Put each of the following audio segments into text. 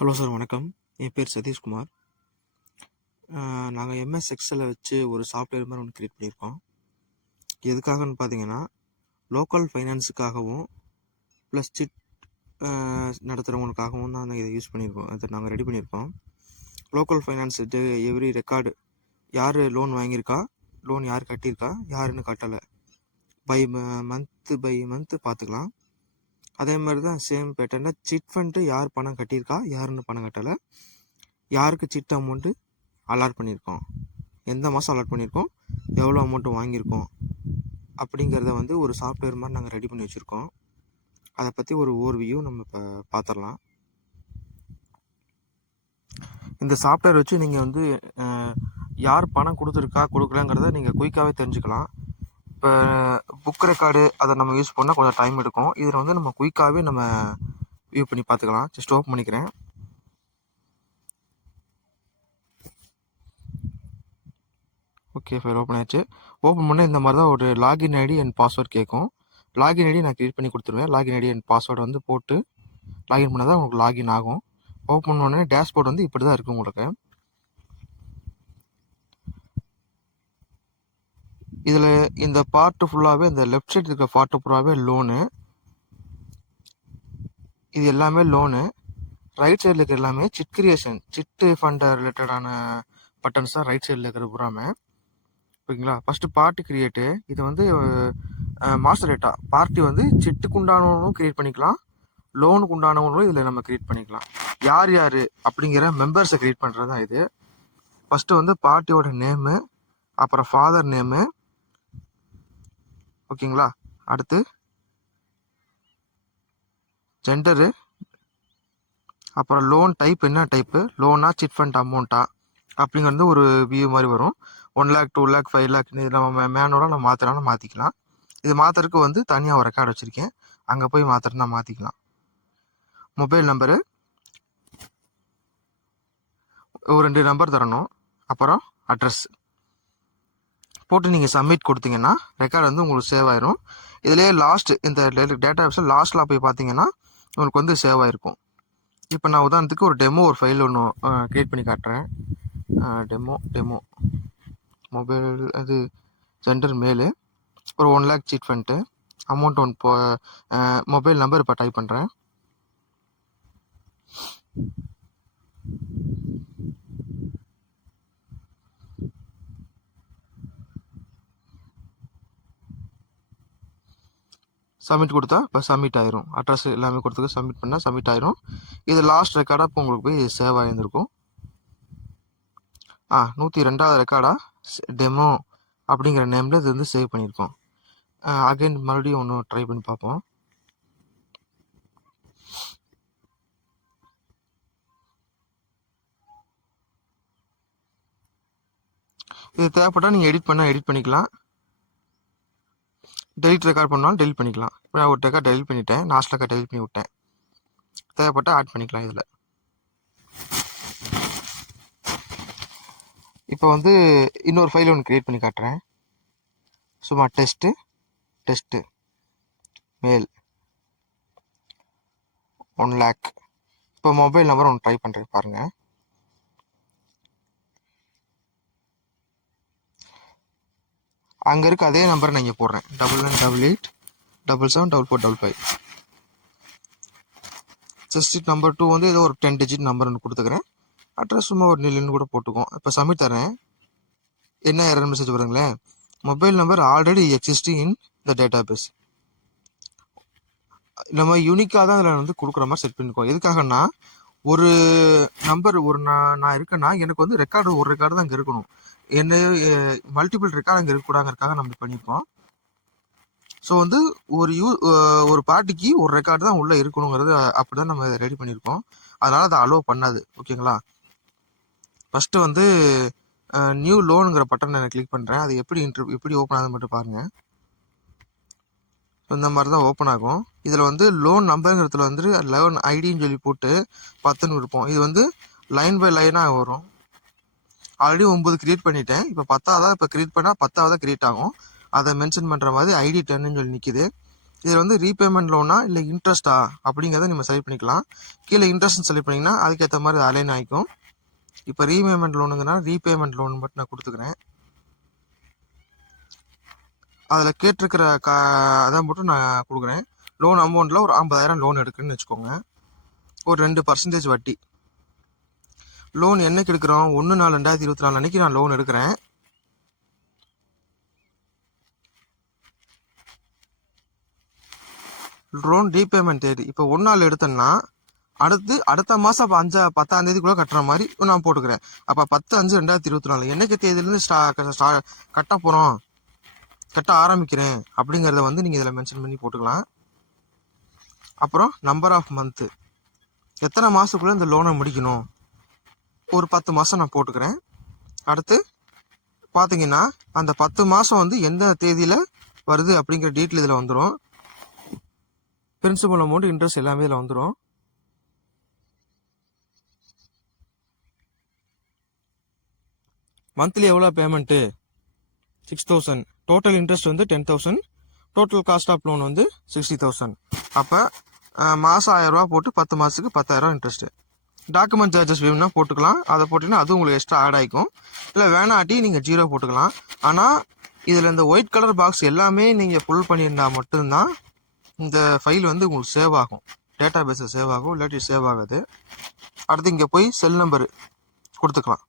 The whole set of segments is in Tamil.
ஹலோ சார், வணக்கம். என் பேர் சதீஷ்குமார். நாங்கள் எம்எஸ் எக்ஸலை வச்சு ஒரு சாஃப்ட்வேர் மாதிரி ஒன்று க்ரியேட் பண்ணியிருக்கோம். எதுக்காகன்னு பார்த்தீங்கன்னா, லோக்கல் ஃபைனான்ஸுக்காகவும் ப்ளஸ் சிட் நடத்துகிறவங்களுக்காகவும் தான் இதை யூஸ் பண்ணியிருக்கோம். அதை நாங்கள் ரெடி பண்ணியிருக்கோம். லோக்கல் ஃபைனான்ஸ் எவ்ரி ரெக்கார்டு, யார் லோன் வாங்கியிருக்கா, லோன் யார் கட்டியிருக்கா, யாருன்னு கட்டலை, பை மந்த்து பார்த்துக்கலாம். அதே மாதிரி தான் சேம் பேட்டர்னில் சிட் ஃபண்ட்டு யார் பணம் கட்டியிருக்கா, யாருன்னு பணம் கட்டலை, யாருக்கு சிட் அமௌண்ட்டு அலாட் பண்ணியிருக்கோம், எந்த மாதம் அலாட் பண்ணியிருக்கோம், எவ்வளோ அமௌண்ட்டு வாங்கியிருக்கோம் அப்படிங்கிறத ஒரு சாஃப்ட்வேர் மாதிரி நாங்கள் ரெடி பண்ணி வச்சுருக்கோம். அதை பற்றி ஒரு ஓவர்வியூ நம்ம இப்போ பார்த்துடலாம். இந்த சாஃப்ட்வேர் வச்சு நீங்கள் யார் பணம் கொடுத்துருக்கா கொடுக்கலங்கிறத நீங்கள் குயிக்காகவே தெரிஞ்சுக்கலாம். இப்போ புக் ரெக்கார்டு அதை நம்ம யூஸ் பண்ணால் கொஞ்சம் டைம் எடுக்கும். இதில் நம்ம குயிக்காகவே நம்ம வியூ பண்ணி பார்த்துக்கலாம். ஜஸ்ட் ஓப்பன் பண்ணிக்கிறேன். ஓகே, ஃபைல் ஓப்பன் ஆயிடுச்சு. ஓப்பன் பண்ண இந்த மாதிரி தான் ஒரு லாகின் ஐடி அண்ட் பாஸ்வேர்ட் கேட்கும். லாகின் ஐடி நான் க்ரியேட் பண்ணி கொடுத்துருவேன். லாகின் ஐடி அண்ட் பாஸ்வேர்டு போட்டு லாகின் பண்ணால் தான் உங்களுக்கு லாகின் ஆகும். ஓப்பன் பண்ணோடனே டேஷ்போர்ட் இப்படி தான் இருக்குது உங்களுக்கு. இதில் இந்த பார்ட்டு ஃபுல்லாகவே, இந்த லெஃப்ட் சைடு இருக்க பார்ட்டு ஃபுல்லாகவே லோனு, இது எல்லாமே லோனு. ரைட் சைடில் இருக்கிற எல்லாமே சிட் கிரியேஷன், சிட்டு ஃபண்ட் ரிலேட்டடான பட்டன்ஸ் தான் ரைட் சைடில் இருக்கிற புறாமே. ஓகேங்களா? ஃபஸ்ட்டு பார்ட்டி கிரியேட்டு, இது மாஸ்டர் டேட்டா பார்ட்டி சிட்டுக்கு உண்டானவங்களும் கிரியேட் பண்ணிக்கலாம், லோனுக்கு உண்டானவங்களும் இதில் நம்ம கிரியேட் பண்ணிக்கலாம். யார் யார் அப்படிங்கிற மெம்பர்ஸை கிரியேட் பண்ணுறது தான் இது. ஃபஸ்ட்டு பார்ட்டியோட நேமு, அப்புறம் ஃபாதர் நேமு, ஓகேங்களா? அடுத்து ஜெண்டரு, அப்புறம் லோன் டைப், என்ன டைப்பு, லோனா சிட் ஃபண்ட் அமௌண்ட்டா அப்படிங்கிறது ஒரு வியூ மாதிரி வரும். 1 lakh 2 lakh 5 lakh இது நம்ம மேனுவலாக நம்ம மாற்றினாலும் மாற்றிக்கலாம். இது மாற்றுறதுக்கு தனியாக ஒரு ரெக்கார்டு வச்சுருக்கேன், அங்கே போய் மாற்றுறதுனா மாற்றிக்கலாம். மொபைல் நம்பரு ஒரு 2 நம்பர் தரணும், அப்புறம் அட்ரஸ் போட்டு நீங்கள் சப்மிட் கொடுத்தீங்கன்னா ரெக்கார்டு உங்களுக்கு சேவ் ஆயிரும். இதுலேயே லாஸ்ட் இந்த டேட்டா பேஸில் லாஸ்ட்டில் போய் பார்த்தீங்கன்னா உங்களுக்கு சேவ் ஆகிருக்கும். இப்போ நான் உதாரணத்துக்கு ஒரு டெமோ ஒரு ஃபைல் ஒன்று க்ரியேட் பண்ணி காட்டுறேன். டெமோ மொபைல், அது ஜெண்டர் மேலு, ஒரு 1 lakh chit fund amount mobile number இப்போ டைப் பண்ணுறேன். சப்மிட் கொடுத்தா இப்போ சப்மிட் ஆயிரும். அட்ரஸ் எல்லாமே கொடுத்துக்கு சப்மிட் பண்ணால் சப்மிட் ஆயிரும். இது லாஸ்ட் ரெக்கார்டாக இப்போ உங்களுக்கு போய் சேவ் ஆகியிருந்திருக்கும். 102வது ரெக்கார்டாக டெமோ அப்படிங்கிற நேமில் இது சேவ் பண்ணியிருக்கோம். அகைன் மறுபடியும் ஒன்று ட்ரை பண்ணி பார்ப்போம். இது தேவைப்பட்டால் நீங்கள் எடிட் பண்ணிக்கலாம். டெலிட் ரெக்கார்ட் பண்ணாலும் டெலிட் பண்ணிக்கலாம். இப்போ நான் ஒரு ரெக்கார்ட் டெலிட் பண்ணிட்டேன், லாஸ்ட் ரெக்கார்ட் டெலிட் பண்ணி விட்டேன். தேவைப்பட்டால் ஆட் பண்ணிக்கலாம். இதில் இப்போ இன்னொரு ஃபைல் ஒன்று க்ரியேட் பண்ணி காட்டுறேன். சும்மா டெஸ்ட்டு மேல் 1 lakh. இப்போ மொபைல் நம்பர் ஒன்று ட்ரை பண்ணுறேன் பாருங்கள். அங்கே இருக்க அதே நம்பரை நான் இங்கே போடுறேன், 9988777455. ஜஸ்ட் நம்பர் 2 ஏதோ ஒரு 10 digit நம்பர் ஒன்று கொடுத்துக்கிறேன். அட்ரஸ் சும்மா ஒரு நில்லுன்னு கூட போட்டுக்கோம். இப்போ சப்மிட் தரேன். என்ன எரர் மெசேஜ் வருங்களேன், mobile number already existing in the database. நம்ம யூனிக்காக தான் இதில் கொடுக்குற மாதிரி செட் பண்ணிக்கோம். எதுக்காகனா, ஒரு நம்பர் நான் இருக்கேன்னா எனக்கு ரெக்கார்டு ஒரு ரெக்கார்டு தான் இங்கே இருக்கணும், என்ன மல்டிபிள் ரெக்கார்டு அங்கே இருக்கக்கூடாங்கிறதுக்காக நம்ம பண்ணியிருக்கோம். ஸோ ஒரு பார்ட்டிக்கு ஒரு ரெக்கார்டு தான் உள்ளே இருக்கணுங்கிறது அப்படி தான் நம்ம ரெடி பண்ணியிருக்கோம். அதனால் அதை அலோவ் பண்ணாது. ஓகேங்களா? ஃபஸ்ட்டு நியூ லோனுங்கிற பட்டன் நான் கிளிக் பண்ணுறேன். அது எப்படி ஓப்பன் ஆகுது மட்டும் பாருங்கள். இந்த மாதிரி தான் ஓப்பன் ஆகும். இதில் லோன் நம்பருங்கிறதுல லோன் ஐடின்னு சொல்லி போட்டு 10ன்னு இருப்போம். இது லைன் பை லைனாக வரும். ஆல்ரெடி 9 கிரியேட் பண்ணிட்டேன். இப்போ 10ஆவதாக கிரியேட் பண்ணால் 10ஆவதாக கிரியேட் ஆகும். அதை மென்ஷன் பண்ணுற மாதிரி ஐடி 10ன்னு சொல்லி நிற்கிது. இதில் வந்து ரீபேமெண்ட் லோனா இல்லை இன்ட்ரெஸ்ட்டா அப்படிங்கிறத நம்ம செலக்ட் பண்ணிக்கலாம். கீழே இன்ட்ரெஸ்ட்னு செலக்ட் பண்ணிங்கன்னா அதுக்கேற்ற மாதிரி அலைன் ஆகிக்கும். இப்போ ரீபேமெண்ட் லோனுங்கன்னா ரீபேமெண்ட் லோன் மட்டும் நான் கொடுத்துக்கிறேன். அதில் கேட்டிருக்கிற அதை மட்டும் நான் கொடுக்குறேன். லோன் அமௌண்ட்டில் ஒரு 50,000 லோன் எடுக்குன்னு வச்சுக்கோங்க. ஒரு 2% வட்டி. லோன் என்னைக்கு எடுக்கிறோம்? 1/4/2024 அன்னைக்கு நான் லோன் எடுக்கிறேன். லோன் ரீபேமெண்ட் தேதி இப்போ 1 நாள் எடுத்தேன்னா அடுத்த மாதம் 10ஆம் தேதிக்குள்ளே கட்டுற மாதிரி நான் போட்டுக்கிறேன். அப்போ 10/5/2024 என்னைக்கு தேதியிலேருந்து கட்ட போகிறோம், கட்ட ஆரம்பிக்கிறேன் அப்படிங்கிறத வந்து நீங்கள் இதில் மென்ஷன் பண்ணி போட்டுக்கலாம். அப்புறம் நம்பர் ஆஃப் மந்த்து, எத்தனை மாதத்துக்குள்ளே இந்த லோனை முடிக்கணும், ஒரு 10 மாதம் நான் போட்டுக்கிறேன். அடுத்து பார்த்தீங்கன்னா அந்த 10 மாதம் வந்து எந்த தேதியில் வருது அப்படிங்கிற டீட்டெயில் இதில் வந்துடும். பிரின்சிபல் அமௌண்ட், இன்ட்ரெஸ்ட் எல்லாமே இதில் வந்துடும். மந்த்லி எவ்வளோ பேமெண்ட்டு? 6,000. டோட்டல் இன்ட்ரெஸ்ட் வந்து 10,000. டோட்டல் காஸ்ட் ஆஃப் லோன் வந்து 60,000. அப்போ மாதம் 1,000 ரூபா போட்டு 10 மாதத்துக்கு 10,000 இன்ட்ரெஸ்ட்டு. டாக்குமெண்ட் சார்ஜஸ் வேணும்னா போட்டுக்கலாம். அதை போட்டிங்கன்னா அது உங்களுக்கு எக்ஸ்ட்ரா ஆட் ஆகிக்கும். இல்லை வேணாட்டி நீங்கள் 0 போட்டுக்கலாம். ஆனால் இதில் இந்த ஒயிட் கலர் பாக்ஸ் எல்லாமே நீங்கள் ஃபுல் பண்ணியிருந்தா மட்டும்தான் இந்த ஃபைல் வந்து உங்களுக்கு சேவ் ஆகும், டேட்டா பேஸில் சேவ் ஆகும், இல்லாட்டி சேவ் ஆகாது. அடுத்து இங்கே போய் செல் நம்பரு கொடுத்துக்கலாம்.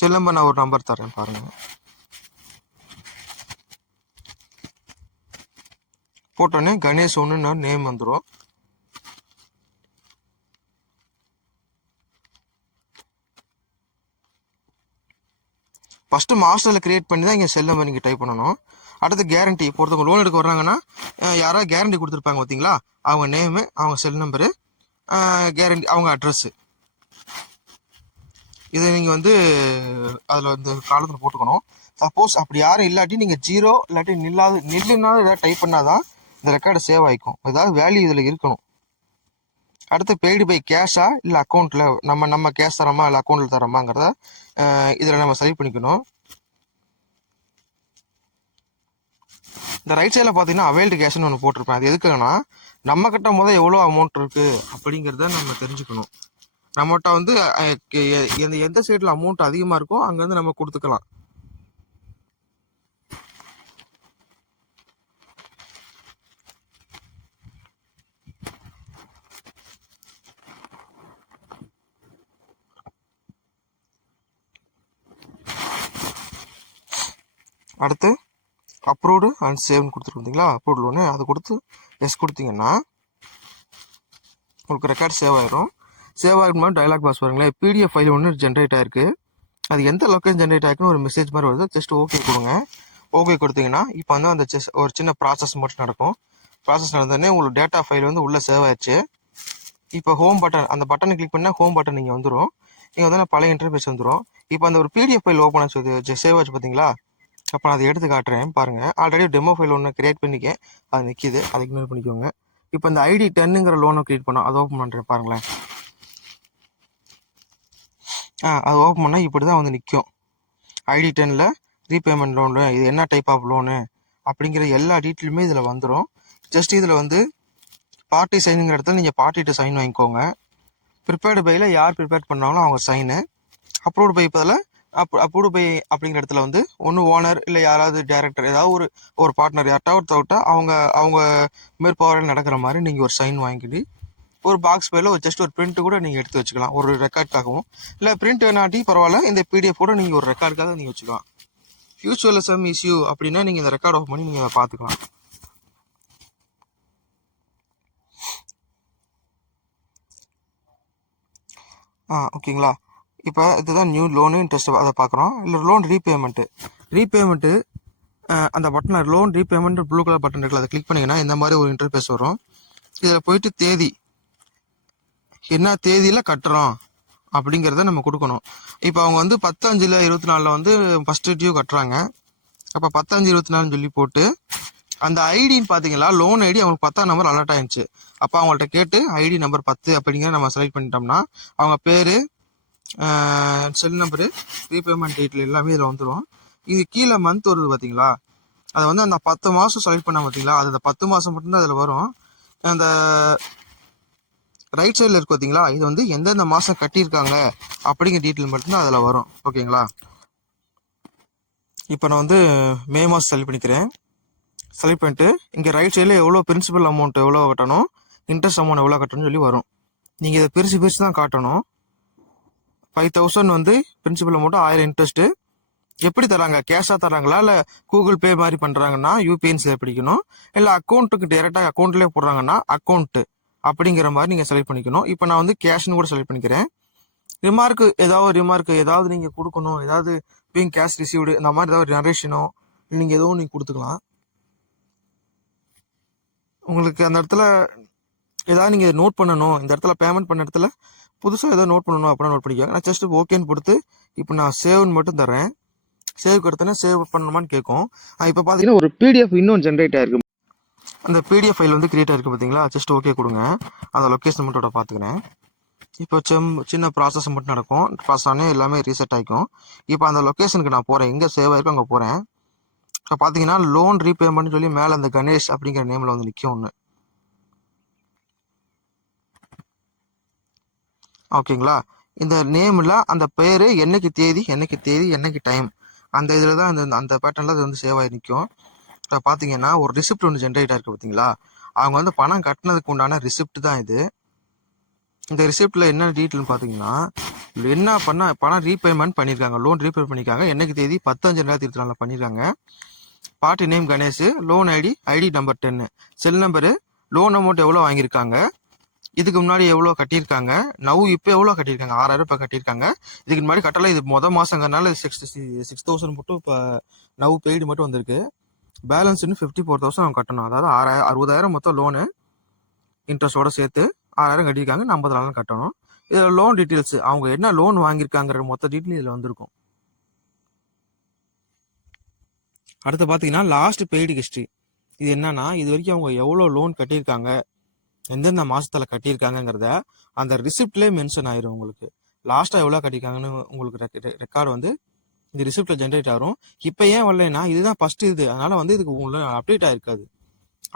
செல் நம்பர் நான் ஒரு நம்பர் தரேன் பாருங்கள். போட்டோன்னே கணேஷ் 1ன்னு நேம் வந்துடும். ஃபஸ்ட்டு மாஸ்டரில் கிரியேட் பண்ணி தான் இங்கே செல் நம்பர் நீங்கள் டைப் பண்ணணும். அடுத்து கேரண்டி, ஒருத்தவங்க லோன் எடுக்க வர்றாங்கன்னா யாராவது கேரண்டி கொடுத்துருப்பாங்க பார்த்தீங்களா, அவங்க நேமு, அவங்க செல் நம்பரு, கேரண்டி, அவங்க அட்ரஸ்ஸு, இதை நீங்கள் வந்து அதில் வந்து காலத்தில் போட்டுக்கணும். சப்போஸ் அப்படி யாரும் இல்லாட்டி நீங்கள் 0 இல்லாட்டி நில்லுனாலும் ஏதாவது டைப் பண்ணாதான் இந்த ரெக்கார்டு சேவ் ஆகிக்கும். ஏதாவது வேல்யூ இதில் இருக்கணும். அடுத்து பெய்டு பை கேஷா இல்லை அக்கௌண்ட்டில் நம்ம கேஷ் தரமா இல்லை அக்கௌண்ட்டில் தரமாங்கிறத இதில் நம்ம சரி பண்ணிக்கணும். இந்த ரைட் சைடில் பார்த்தீங்கன்னா அவைல்டு கேஷ்னு ஒன்று போட்டிருப்பேன். அது எதுக்குன்னா நம்ம கிட்ட முதல் எவ்வளோ அமௌண்ட் இருக்குது அப்படிங்கிறத நம்ம தெரிஞ்சுக்கணும். நம்மகிட்ட வந்து எந்த சைடில் அமௌண்ட் அதிகமாக இருக்கோ அங்கேருந்து நம்ம கொடுத்துக்கலாம். அடுத்து அப்ரூவ்டு அண்ட் சேவ்னு கொடுத்துருந்தீங்களா, அப்ரூவ்டு லோனு, அது கொடுத்து எஸ் கொடுத்தீங்கன்னா உங்களுக்கு ரெக்கார்ட் சேவ் ஆயிரும். சேவ் ஆகிடும் டைலாக் பாக்ஸ் பாருங்களேன், பிடிஎஃப் ஃபைல் ஒன்று ஜென்ரேட் ஆயிருக்கு. அது எந்த லொக்கேஷன் ஜென்ரேட் ஆகிருக்குன்னு ஒரு மெசேஜ் மாதிரி வருது. ஜஸ்ட் ஓகே கொடுங்க. ஓகே கொடுத்தீங்கன்னா இப்போ வந்து அந்த ஒரு சின்ன ப்ராசஸ் மட்டும் நடக்கும். ப்ராசஸ் நடந்தோடனே உங்களுக்கு டேட்டா ஃபைல் வந்து உள்ளே சேவ் ஆயிடுச்சு. இப்போ ஹோம் பட்டன், அந்த பட்டனை கிளிக் பண்ணால் ஹோம் பட்டன் நீங்கள் வந்துடும். நீங்கள் வந்து பழைய இன்டர்ஃபேஸ் வந்துடும். இப்போ அந்த ஒரு பிடிஎஃப் ஃபைல் ஓப்பன் ஆச்சு, சேவ் ஆச்சு பார்த்தீங்களா. அப்போ நான் அதை எடுத்து காட்டுறேன் பாருங்கள். ஆல்ரெடி டெமோ ஃபைல் ஒன்று கிரியேட் பண்ணிக்கேன், அது நிற்கிது, அதை இக்னோர் பண்ணிக்கோங்க. இப்போ இந்த ஐடி 10ங்கிற லோனை கிரியேட் பண்ணோம், அதை ஓப்பன் பண்ணுறேன் பாருங்களேன். அது ஓப்பன் பண்ணால் இப்படி தான் வந்து நிற்கும். ஐடி 10ல் ரீபேமெண்ட் லோனு, இது என்ன டைப் ஆஃப் லோனு அப்படிங்கிற எல்லா டீட்டெயிலுமே இதில் வந்துடும். ஜஸ்ட் இதில் வந்து பார்ட்டி சைனுங்கிற இடத்துல நீங்கள் பார்ட்டிகிட்ட சைன் வாங்கிக்கோங்க. ப்ரிப்பேர்டு பையில் யார் ப்ரிப்பேர் பண்ணாங்களோ அவங்க சைனு. அப்ரூவ்டு பை பதில் அப்ரூவ்டு பை அப்படிங்கிற இடத்துல வந்து ஒன்று ஓனர் இல்லை யாராவது டேரக்டர், ஏதாவது ஒரு பார்ட்னர் யார்ட்டாவது ஒருத்தவட்ட அவங்க மேற்பவரில் நடக்கிற மாதிரி நீங்கள் ஒரு சைன் வாங்கிக்கிட்டு ஒரு பாக்ஸ் பேரில் ஜஸ்ட் ஒரு பிரிண்ட் கூட நீங்கள் எடுத்து வச்சுக்கலாம், ஒரு ரெக்கார்டுக்காகவும். இல்லை பிரிண்ட் வேணாட்டி பரவாயில்ல, இந்த பிடிஎஃப் கூட நீங்கள் ஒரு ரெக்கார்டுக்காக நீங்கள் வச்சுக்கலாம். ஃபியூச்சரில் சம் இஷ்யூ அப்படின்னா நீங்கள் இந்த ரெக்கார்ட் ஓப்பன் பண்ணி நீங்கள் அதை பார்த்துக்கலாம். ஓகேங்களா. இப்போ இதுதான் நியூ லோனு இன்ட்ரெஸ்ட் அதை பார்க்குறோம். இல்லை லோன் ரீபேமெண்ட்டு அந்த பட்டனை loan repayment blue colour button இருக்குல்ல, அதை கிளிக் பண்ணிங்கன்னா இந்த மாதிரி ஒரு இன்டர்ஃபேஸ் வரும். இதில் போயிட்டு தேதி, என்ன தேதியில் கட்டுறோம் அப்படிங்கிறத நம்ம கொடுக்கணும். இப்போ அவங்க வந்து 10/5/24 வந்து ஃபஸ்ட்டு டியூ கட்டுறாங்க. அப்போ 10/5/24 சொல்லி போட்டு அந்த ஐடின்னு பார்த்தீங்களா, லோன் ஐடி அவங்களுக்கு 10ஆம் நம்பர் அலர்ட் ஆயிடுச்சு. அப்போ அவங்கள்ட்ட கேட்டு ஐடி நம்பர் 10 அப்படிங்கிற நம்ம செலக்ட் பண்ணிட்டோம்னா அவங்க பேர், செல் நம்பரு, ரீபேமெண்ட் டீட்டெயில் எல்லாமே இதில் வந்துடும். இது கீழே மந்த் வருது பார்த்தீங்களா, அதை வந்து அந்த 10 மாதம் செலக்ட் பண்ண பார்த்தீங்களா, அது அந்த 10 மாதம் மட்டும்தான் அதில் வரும். அந்த ரைட் சைடில் இருக்கு பார்த்தீங்களா, இது வந்து எந்தெந்த மாதம் கட்டியிருக்காங்க அப்படிங்கிற டீட்டெயில் மட்டும்தான் அதில் வரும். ஓகேங்களா. இப்போ நான் வந்து மே மாதம் செலக்ட் பண்ணிக்கிறேன். செலக்ட் பண்ணிட்டு இங்கே ரைட் சைடில் எவ்வளோ பிரின்சிபல் அமௌண்ட் எவ்வளோ கட்டணும், இன்ட்ரெஸ்ட் அமௌண்ட் எவ்வளோ கட்டணும்னு சொல்லி வரும். நீங்கள் இதை பிரித்து தான் காட்டணும். 5000 வந்து பிரின்சிபல் அமௌண்ட், 1000 இன்ட்ரெஸ்ட்டு. எப்படி தராங்க, கேஷாக தராங்களா இல்லை கூகுள் பே மாதிரி பண்ணுறாங்கன்னா யூபிஐன்னு செலக்ட் பண்ணிக்கணும். இல்லை அக்கௌண்ட்டுக்கு டேரெக்டாக அக்கௌண்ட்லேயே போடுறாங்கன்னா அக்கௌண்ட்டு அப்படிங்கிற மாதிரி நீங்கள் செலக்ட் பண்ணிக்கணும். இப்போ நான் வந்து கேஷ்னு கூட செலக்ட் பண்ணிக்கிறேன். ஏதாவது நீங்கள் கொடுக்கணும், ஏதாவது பீங் கேஷ் ரிசீவ்டு இந்த மாதிரி ஏதாவது நரேஷனோ நீங்கள் எதுவும் நீங்கள் கொடுத்துக்கலாம். உங்களுக்கு அந்த இடத்துல ஏதாவது நீங்கள் நோட் பண்ணணும், இந்த இடத்துல பேமெண்ட் பண்ண இடத்துல புதுசாக ஏதாவது நோட் பண்ணணும் அப்படின்னா நோட் பண்ணிக்கோங்க. நான் ஜஸ்ட் ஓகேன்னு கொடுத்து இப்போ நான் சேவ்னு மட்டும் தரேன். சேவ் கொடுத்தேன்னா சேவ் பண்ணணுமான்னு கேட்கும். இப்போ பார்த்தீங்கன்னா ஒரு பிடிஎஃப் இன்னும் ஜென்ரேட் ஆயிருக்கு. அந்த பிடிஎஃப் ஃபைல் வந்து கிரியேட் ஆயிருக்கு பார்த்தீங்களா. ஜஸ்ட் ஓகே கொடுங்க. அந்த லொக்கேஷன் மட்டும் பார்த்துக்கிறேன். இப்போ சின்ன ப்ராசஸ் மட்டும் நடக்கும். ப்ராசஸ் ஆனே எல்லாமே ரீசெட் ஆகிக்கும். இப்போ அந்த லொக்கேஷனுக்கு நான் போகிறேன், எங்கே சேவ் ஆகிருக்கும் அங்கே போகிறேன். இப்போ பார்த்தீங்கன்னா லோன் ரீபேமெண்ட்னு சொல்லி மேலே அந்த கணேஷ் அப்படிங்கிற நேமில் வந்து நிற்கும் ஒன்று. ஓகேங்களா. இந்த நேமில் அந்த பேர், என்னைக்கு தேதி என்னைக்கு டைம், அந்த இதில் தான் அந்த பேட்டர்னில் அது வந்து சேவ் ஆகி நிற்கும். இப்போ பார்த்தீங்கன்னா ஒரு ரிசிப்ட் ஒன்று ஜென்ரேட் ஆகிருக்கு பார்த்தீங்களா. அவங்க வந்து பணம் கட்டினதுக்கு உண்டான ரிசிப்ட் தான் இது. இந்த ரிசிப்டில் என்ன டீட்டெயில்னு பார்த்தீங்கன்னா, என்ன பணம் ரீபேமெண்ட் பண்ணியிருக்காங்க, லோன் ரீபே பண்ணியிருக்காங்க, என்னைக்கு தேதி 10/5/2024 பண்ணியிருக்காங்க. Party name Ganesh, loan ID number 10, cell number, loan amount எவ்வளோ வாங்கியிருக்காங்க, இதுக்கு முன்னாடி எவ்வளோ கட்டியிருக்காங்க, இப்போ எவ்வளோ கட்டியிருக்காங்க, 6000 இப்போ கட்டியிருக்காங்க. இதுக்கு முன்னாடி கட்டலை, இது மாதங்கிறனால 6,000 மட்டும் இப்போ பெய்டு மட்டும் வந்திருக்கு. பேலன்ஸ் இன்னும் 54,000 அவங்க கட்டணும். அதாவது 60,000 மொத்தம் லோனு இன்ட்ரெஸ்டோட சேர்த்து 6000 கட்டியிருக்காங்க. 50,000 கட்டணும். இதில் லோன் டீட்டெயில்ஸ், அவங்க என்ன லோன் வாங்கியிருக்காங்கிற மொத்த டீட்டெயில் இதில் வந்திருக்கும். அடுத்து பார்த்தீங்கன்னா லாஸ்ட் பெய்டு ஹிஸ்ட்ரி. இது என்னன்னா, இது வரைக்கும் அவங்க எவ்வளோ லோன் கட்டியிருக்காங்க, எந்தெந்த மாதத்தில் கட்டியிருக்காங்கிறத அந்த ரிசிப்ட்லேயே மென்ஷன் ஆயிரும். உங்களுக்கு லாஸ்ட்டாக எவ்வளோ கட்டியிருக்காங்கன்னு உங்களுக்கு ரெக்கார்டு வந்து இந்த ரிசிப்டில் ஜென்ரேட் ஆகும். இப்போ ஏன் வரலைன்னா இதுதான் ஃபஸ்ட்டு இது, அதனால் வந்து இதுக்கு உங்களுக்கு அப்டேட் ஆகிருக்காது.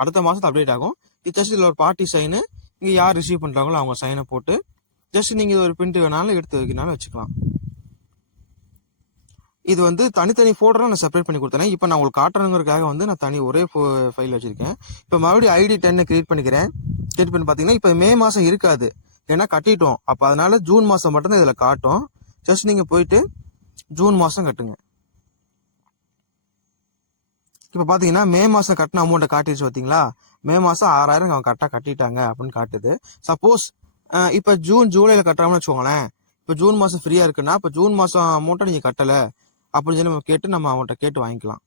அடுத்த மாதத்துல அப்டேட் ஆகும். இது ஜஸ்ட் இதில் ஒரு பார்ட்டி சைனு, இங்கே யார் ரிசீவ் பண்ணுறாங்களோ அவங்க சைனை போட்டு ஜஸ்ட் நீங்கள் ஒரு பிரிண்ட் வேணாலும் எடுத்து வைக்கனாலும் வச்சுக்கலாம். இது வந்து தனித்தனி ஃபோல்டராக நான் செப்பரேட் பண்ணி கொடுத்தேன். இப்போ நான் உங்களுக்கு காட்டுறதுங்கிறதுக்காக வந்து நான் ஒரே ஃபைல் வச்சுருக்கேன். இப்போ மறுபடியும் ஐடி 10 கிரியேட் பண்ணிக்கிறேன். கிரியேட் பண்ணி பார்த்தீங்கன்னா இப்போ மே மாதம் இருக்காது, ஏன்னா கட்டிட்டோம். அப்போ அதனால ஜூன் மாதம் மட்டும்தான் இதில் காட்டும். ஜஸ்ட் நீங்கள் போயிட்டு ஜூன் மாதம் கட்டுங்க. இப்போ பார்த்தீங்கன்னா மே மாதம் கட்டின அமௌண்ட்டை காட்டிடுச்சு பார்த்தீங்களா. மே மாதம் 6000 அவங்க கரெக்டாக கட்டிட்டாங்க அப்படின்னு காட்டுது. சப்போஸ் இப்போ ஜூலையில் கட்டுறாங்கன்னு வச்சுக்கோங்களேன். இப்போ ஜூன் மாதம் ஃப்ரீயாக இருக்குன்னா இப்போ ஜூன் மாதம் அமௌண்ட்டை நீங்கள் கட்டலை அப்படின்னு சொல்லி நம்ம அவங்கள்ட்ட கேட்டு வாங்கிக்கலாம்.